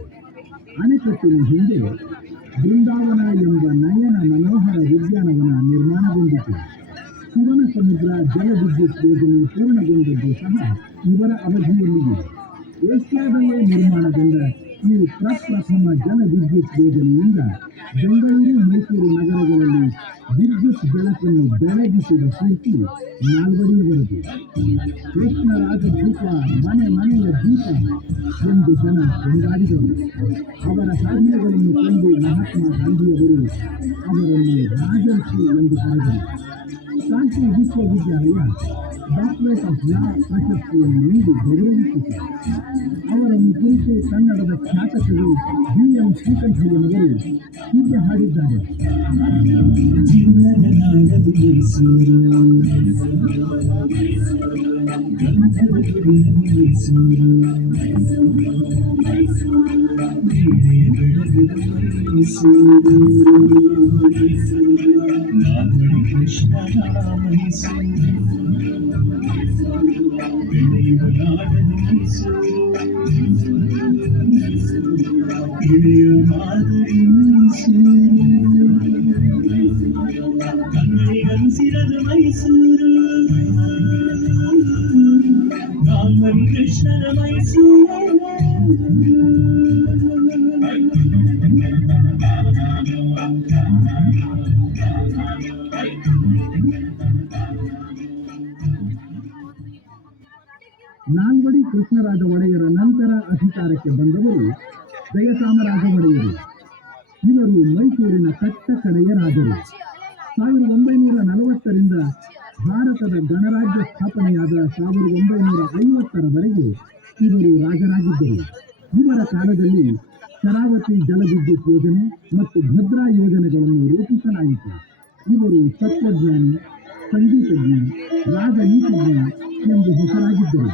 ಅಣೆಕಟ್ಟಿನ ಹಿಂದೆ ಬೃಂದಾವನ ಎಂಬ ನಯನ ಮನೋಹರ ಉದ್ಯಾನವನ ನಿರ್ಮಾಣಗೊಂಡಿತು. ಶಿವನ ಸಮುದ್ರ ಜಲವಿದ್ಯುತ್ ಯೋಜನೆ ಪೂರ್ಣಗೊಂಡದ್ದು ಸಹ ಇವರ ಅವಧಿಯಲ್ಲಿದೆ. ಏಷ್ಯಾದಲ್ಲೇ ನಿರ್ಮಾಣಗೊಂಡ ಈ ಪ್ರಪ್ರಥಮ ಜಲವಿದ್ಯುತ್ ಯೋಜನೆಯಿಂದ ಬೆಂಗಳೂರು ಮೈಸೂರು ನಗರಗಳಲ್ಲಿ ವಿದ್ಯುತ್ ಬೆಳಕನ್ನು ಬೆಳಗಿಸಿದ ಕೀರ್ತಿ ನಾಲ್ವಡಿಯವರದು. ಕೃಷ್ಣರಾಜದೀಪ ಮನೆ ಮನೆಯ ದೀಪ ಎಂದು ಜನ ಕೊಂಡಾಡಿದರು. ಅವರ ಸಾಧನೆಗಳನ್ನು ಕಂಡು ಮಹಾತ್ಮ ಗಾಂಧಿಯವರು ಅವರನ್ನು ರಾಜರ್ಷಿ ಎಂದು ಕರೆದರು. ಶಾಂತಿ ವಿಶ್ವವಿದ್ಯಾಲಯ ಡಾಕ್ಟರೇಟ್ ಆಫ್ ಲಾ ಪ್ರಶಸ್ತಿಯನ್ನು ನೀಡಿ ಗೌರವಿಸಿತು. ಅವರನ್ನು ಕುರಿತು ಕನ್ನಡದ ಖ್ಯಾತ ಕವಿ BM ಶ್ರೀಕಂಠಯ್ಯನವರು ಹೀಗೆ ಹಾಡಿದ್ದಾರೆ. ಕೃಷ್ಣನ ಮೈಸೂರು ನಾಲ್ವಡಿ ಕೃಷ್ಣರಾಜ ಒಡೆಯರ ನಂತರ ಅಧಿಕಾರಕ್ಕೆ ಬಂದವರು ಜಯಚಾಮರಾಜ ಒಡೆಯರು. ಇವರು ಮೈಸೂರಿನ ಕಟ್ಟ ಕಡೆಯ ರಾಜರು. 1940ರಿಂದ ಭಾರತದ ಗಣರಾಜ್ಯ ಸ್ಥಾಪನೆಯಾದ 1950ರವರೆಗೆ ಇವರು ರಾಜರಾಗಿದ್ದರು. ಇವರ ಕಾಲದಲ್ಲಿ ಶರಾವತಿ ಜಲವಿದ್ಯುತ್ ಯೋಜನೆ ಮತ್ತು ಭದ್ರಾ ಯೋಜನೆಗಳನ್ನು ರೂಪಿಸಲಾಯಿತು. ಇವರು ತತ್ವಜ್ಞಾನಿ, ಸಂಗೀತಜ್ಞ, ರಾಜನೀತಿಜ್ಞ ಎಂದು ಹೆಸರಾಗಿದ್ದರು.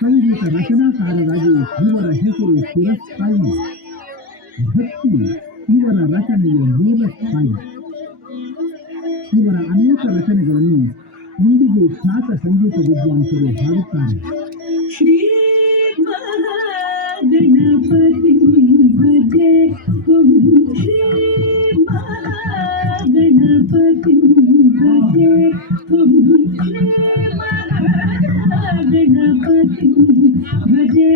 ಸಂಗೀತ ರಚನಾಕಾರರಾಗಿ ಇವರ ಹೆಸರು ಚಿರಸ್ಥಾಯಿ. ಭಕ್ತಿ ಇವರ ರಚನೆಯ ಮೂಲ ಸ್ಥಾಯಿ. ಇವರ ಅನೇಕ ರಚನೆಗಳನ್ನು ಇಂದಿಗೂ ಖ್ಯಾತ ಸಂಗೀತ ವಿದ್ವಾಂಸರು ಹಾಡುತ್ತಾರೆ. ಶ್ರೀ ಮಹಾಗಣಪತಿ ಭಜೆ ಶ್ರೀ ಮಹಾಗಣಪತಿ ಭಜೆ ಶ್ರೀ ಮಹಾಗಣಪತಿ ಭಜೆ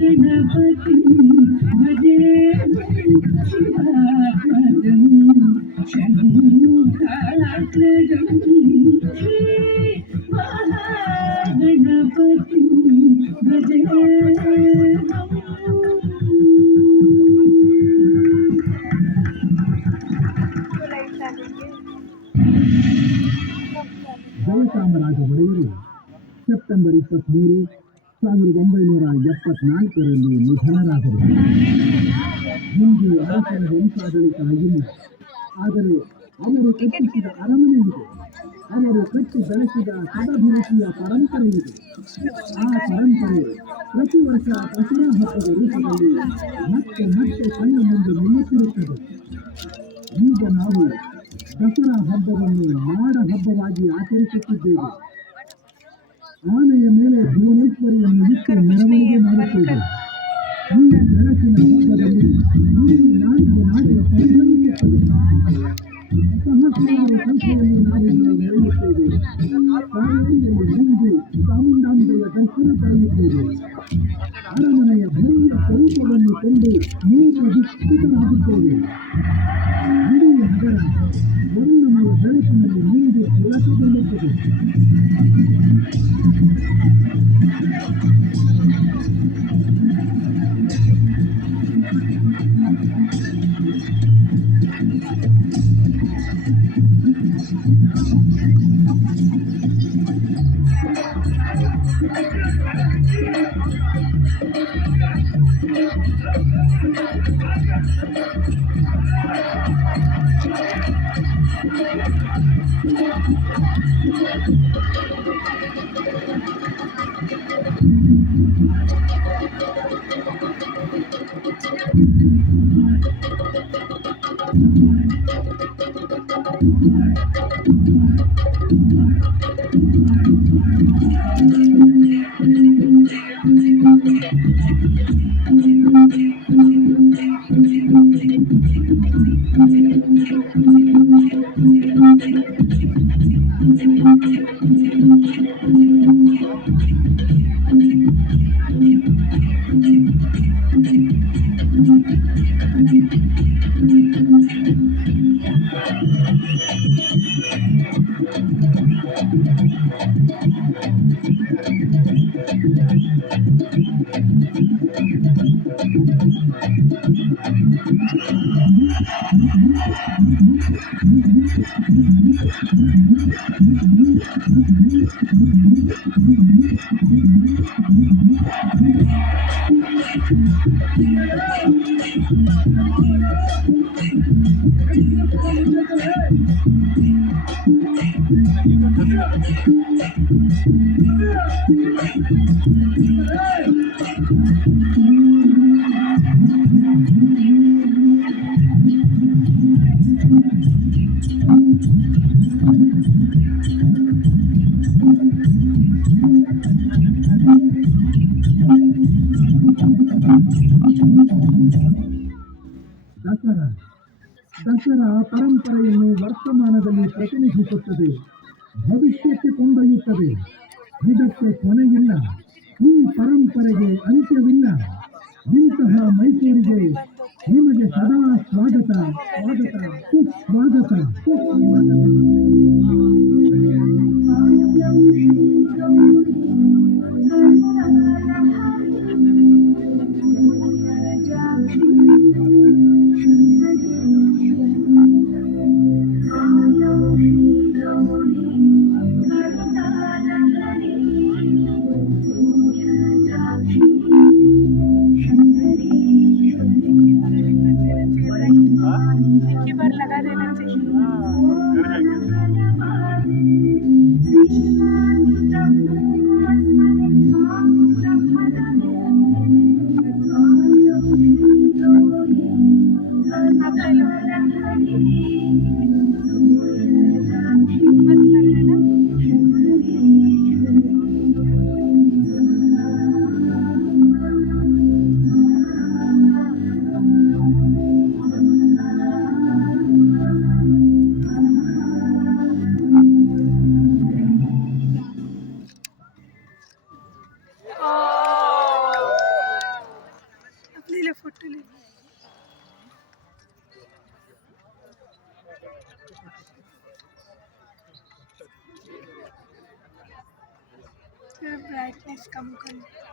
ಗಣಪತಿ ಭಜೆ ಶಿವಾತ್ಮಜಂ ಶಂಕರಾಗ್ರಜಂ ಶ್ರೀ ಮಹಾಗಣಪತಿ ಭಜೆ. ಜಯಚಾಮರಾಜ ಒಡೆಯರು ಸೆಪ್ಟೆಂಬರ್ 23, 1974ರಲ್ಲಿ ನಿಧನರಾದರು. ಹಿಂದೂ ಅರಸರ ವಂಶಾಡಳಿತ ಇಲ್ಲ, ಆದರೆ ಅವರು ಕಟ್ಟಿಸಿದ ಅರಮನೆ ಇದೆ. ಅವರು ಕಟ್ಟಿ ಬೆಳೆಸಿದ ಸದಭಿರುಚಿಯ ಪರಂಪರೆ ಇದೆ. ಆ ಪರಂಪರೆ ಪ್ರತಿ ವರ್ಷ ದಸರಾ ಹಬ್ಬದ ರೂಪದಲ್ಲಿ ಮತ್ತೆ ಮತ್ತೆ ಕಣ್ಣ ಮುಂದೆ ನಿಲ್ಲುತ್ತಿರುತ್ತದೆ. ಈಗ ನಾವು ದಸರಾ ಹಬ್ಬವನ್ನು ನಾಡ ಹಬ್ಬವಾಗಿ ಆಚರಿಸುತ್ತಿದ್ದೇವೆ. ಆನೆಯ ಮೇಲೆ ಭುವನೇಶ್ವರಿಯನ್ನು ಇಟ್ಟು ಮೆರವಣಿಗೆ ಮಾಡುತ್ತೇವೆ. ಈ ಬೆಳಕಿನ ಹಬ್ಬದಲ್ಲಿ ಇಡೀ ನಾಡಿಗೆ ನಾಡಿನ ಪರಿಣಮಿಸುತ್ತದೆ. ಸಹಸ್ರಾರು ಸಂಖ್ಯೆಯಲ್ಲಿ ನಾವಿಲ್ಲಿ ನಡೆಯುತ್ತೇವೆ. ಕಾವೇರಿಯಲ್ಲಿ ನಿಂತು ಚಾಮುಂಡಾಂಬೆಯ ದರ್ಶನ ಪಡೆಯುತ್ತೇವೆ. ಅರಮನೆಯ ಭವ್ಯ ಸ್ವರೂಪವನ್ನು ಕೊಂಡು ನೀವು ವಿಸ್ತೃತರಾಗುತ್ತೇವೆ. ಇಡೀ ನಗರ ವರ್ಣಮಯ ಬೆಳಕಿನಲ್ಲಿ ನಿಂದು ಬೆಳಕುಗೊಳ್ಳುತ್ತದೆ. ದಸರಾ ದಸರಾ ಪರಂಪರೆಯನ್ನು ವರ್ತಮಾನದಲ್ಲಿ ಪ್ರತಿನಿಧಿಸುತ್ತದೆ, ಭವಿಷ್ಯಕ್ಕೆ ಕೊಂಡೊಯ್ಯುತ್ತದೆ. ಇದಕ್ಕೆ ಕೊನೆಯಿಲ್ಲ, ಈ ಪರಂಪರೆಗೆ ಅಂತ್ಯವಿಲ್ಲ. ಇಂತಹ ಮೈಸೂರಿಗೆ ನಿಮಗೆ ಸದಾ ಸ್ವಾಗತ, ಸ್ವಾಗತ, ಸುಸ್ವಾಗತ, ಸುಸ್ವಾಗತ. कीपर लगा देना चाहिए। आप ले लो, मस्त लग रहा है ना। आप ले लो, फोटो ले लो। ब्राइटनेस कम कर लो।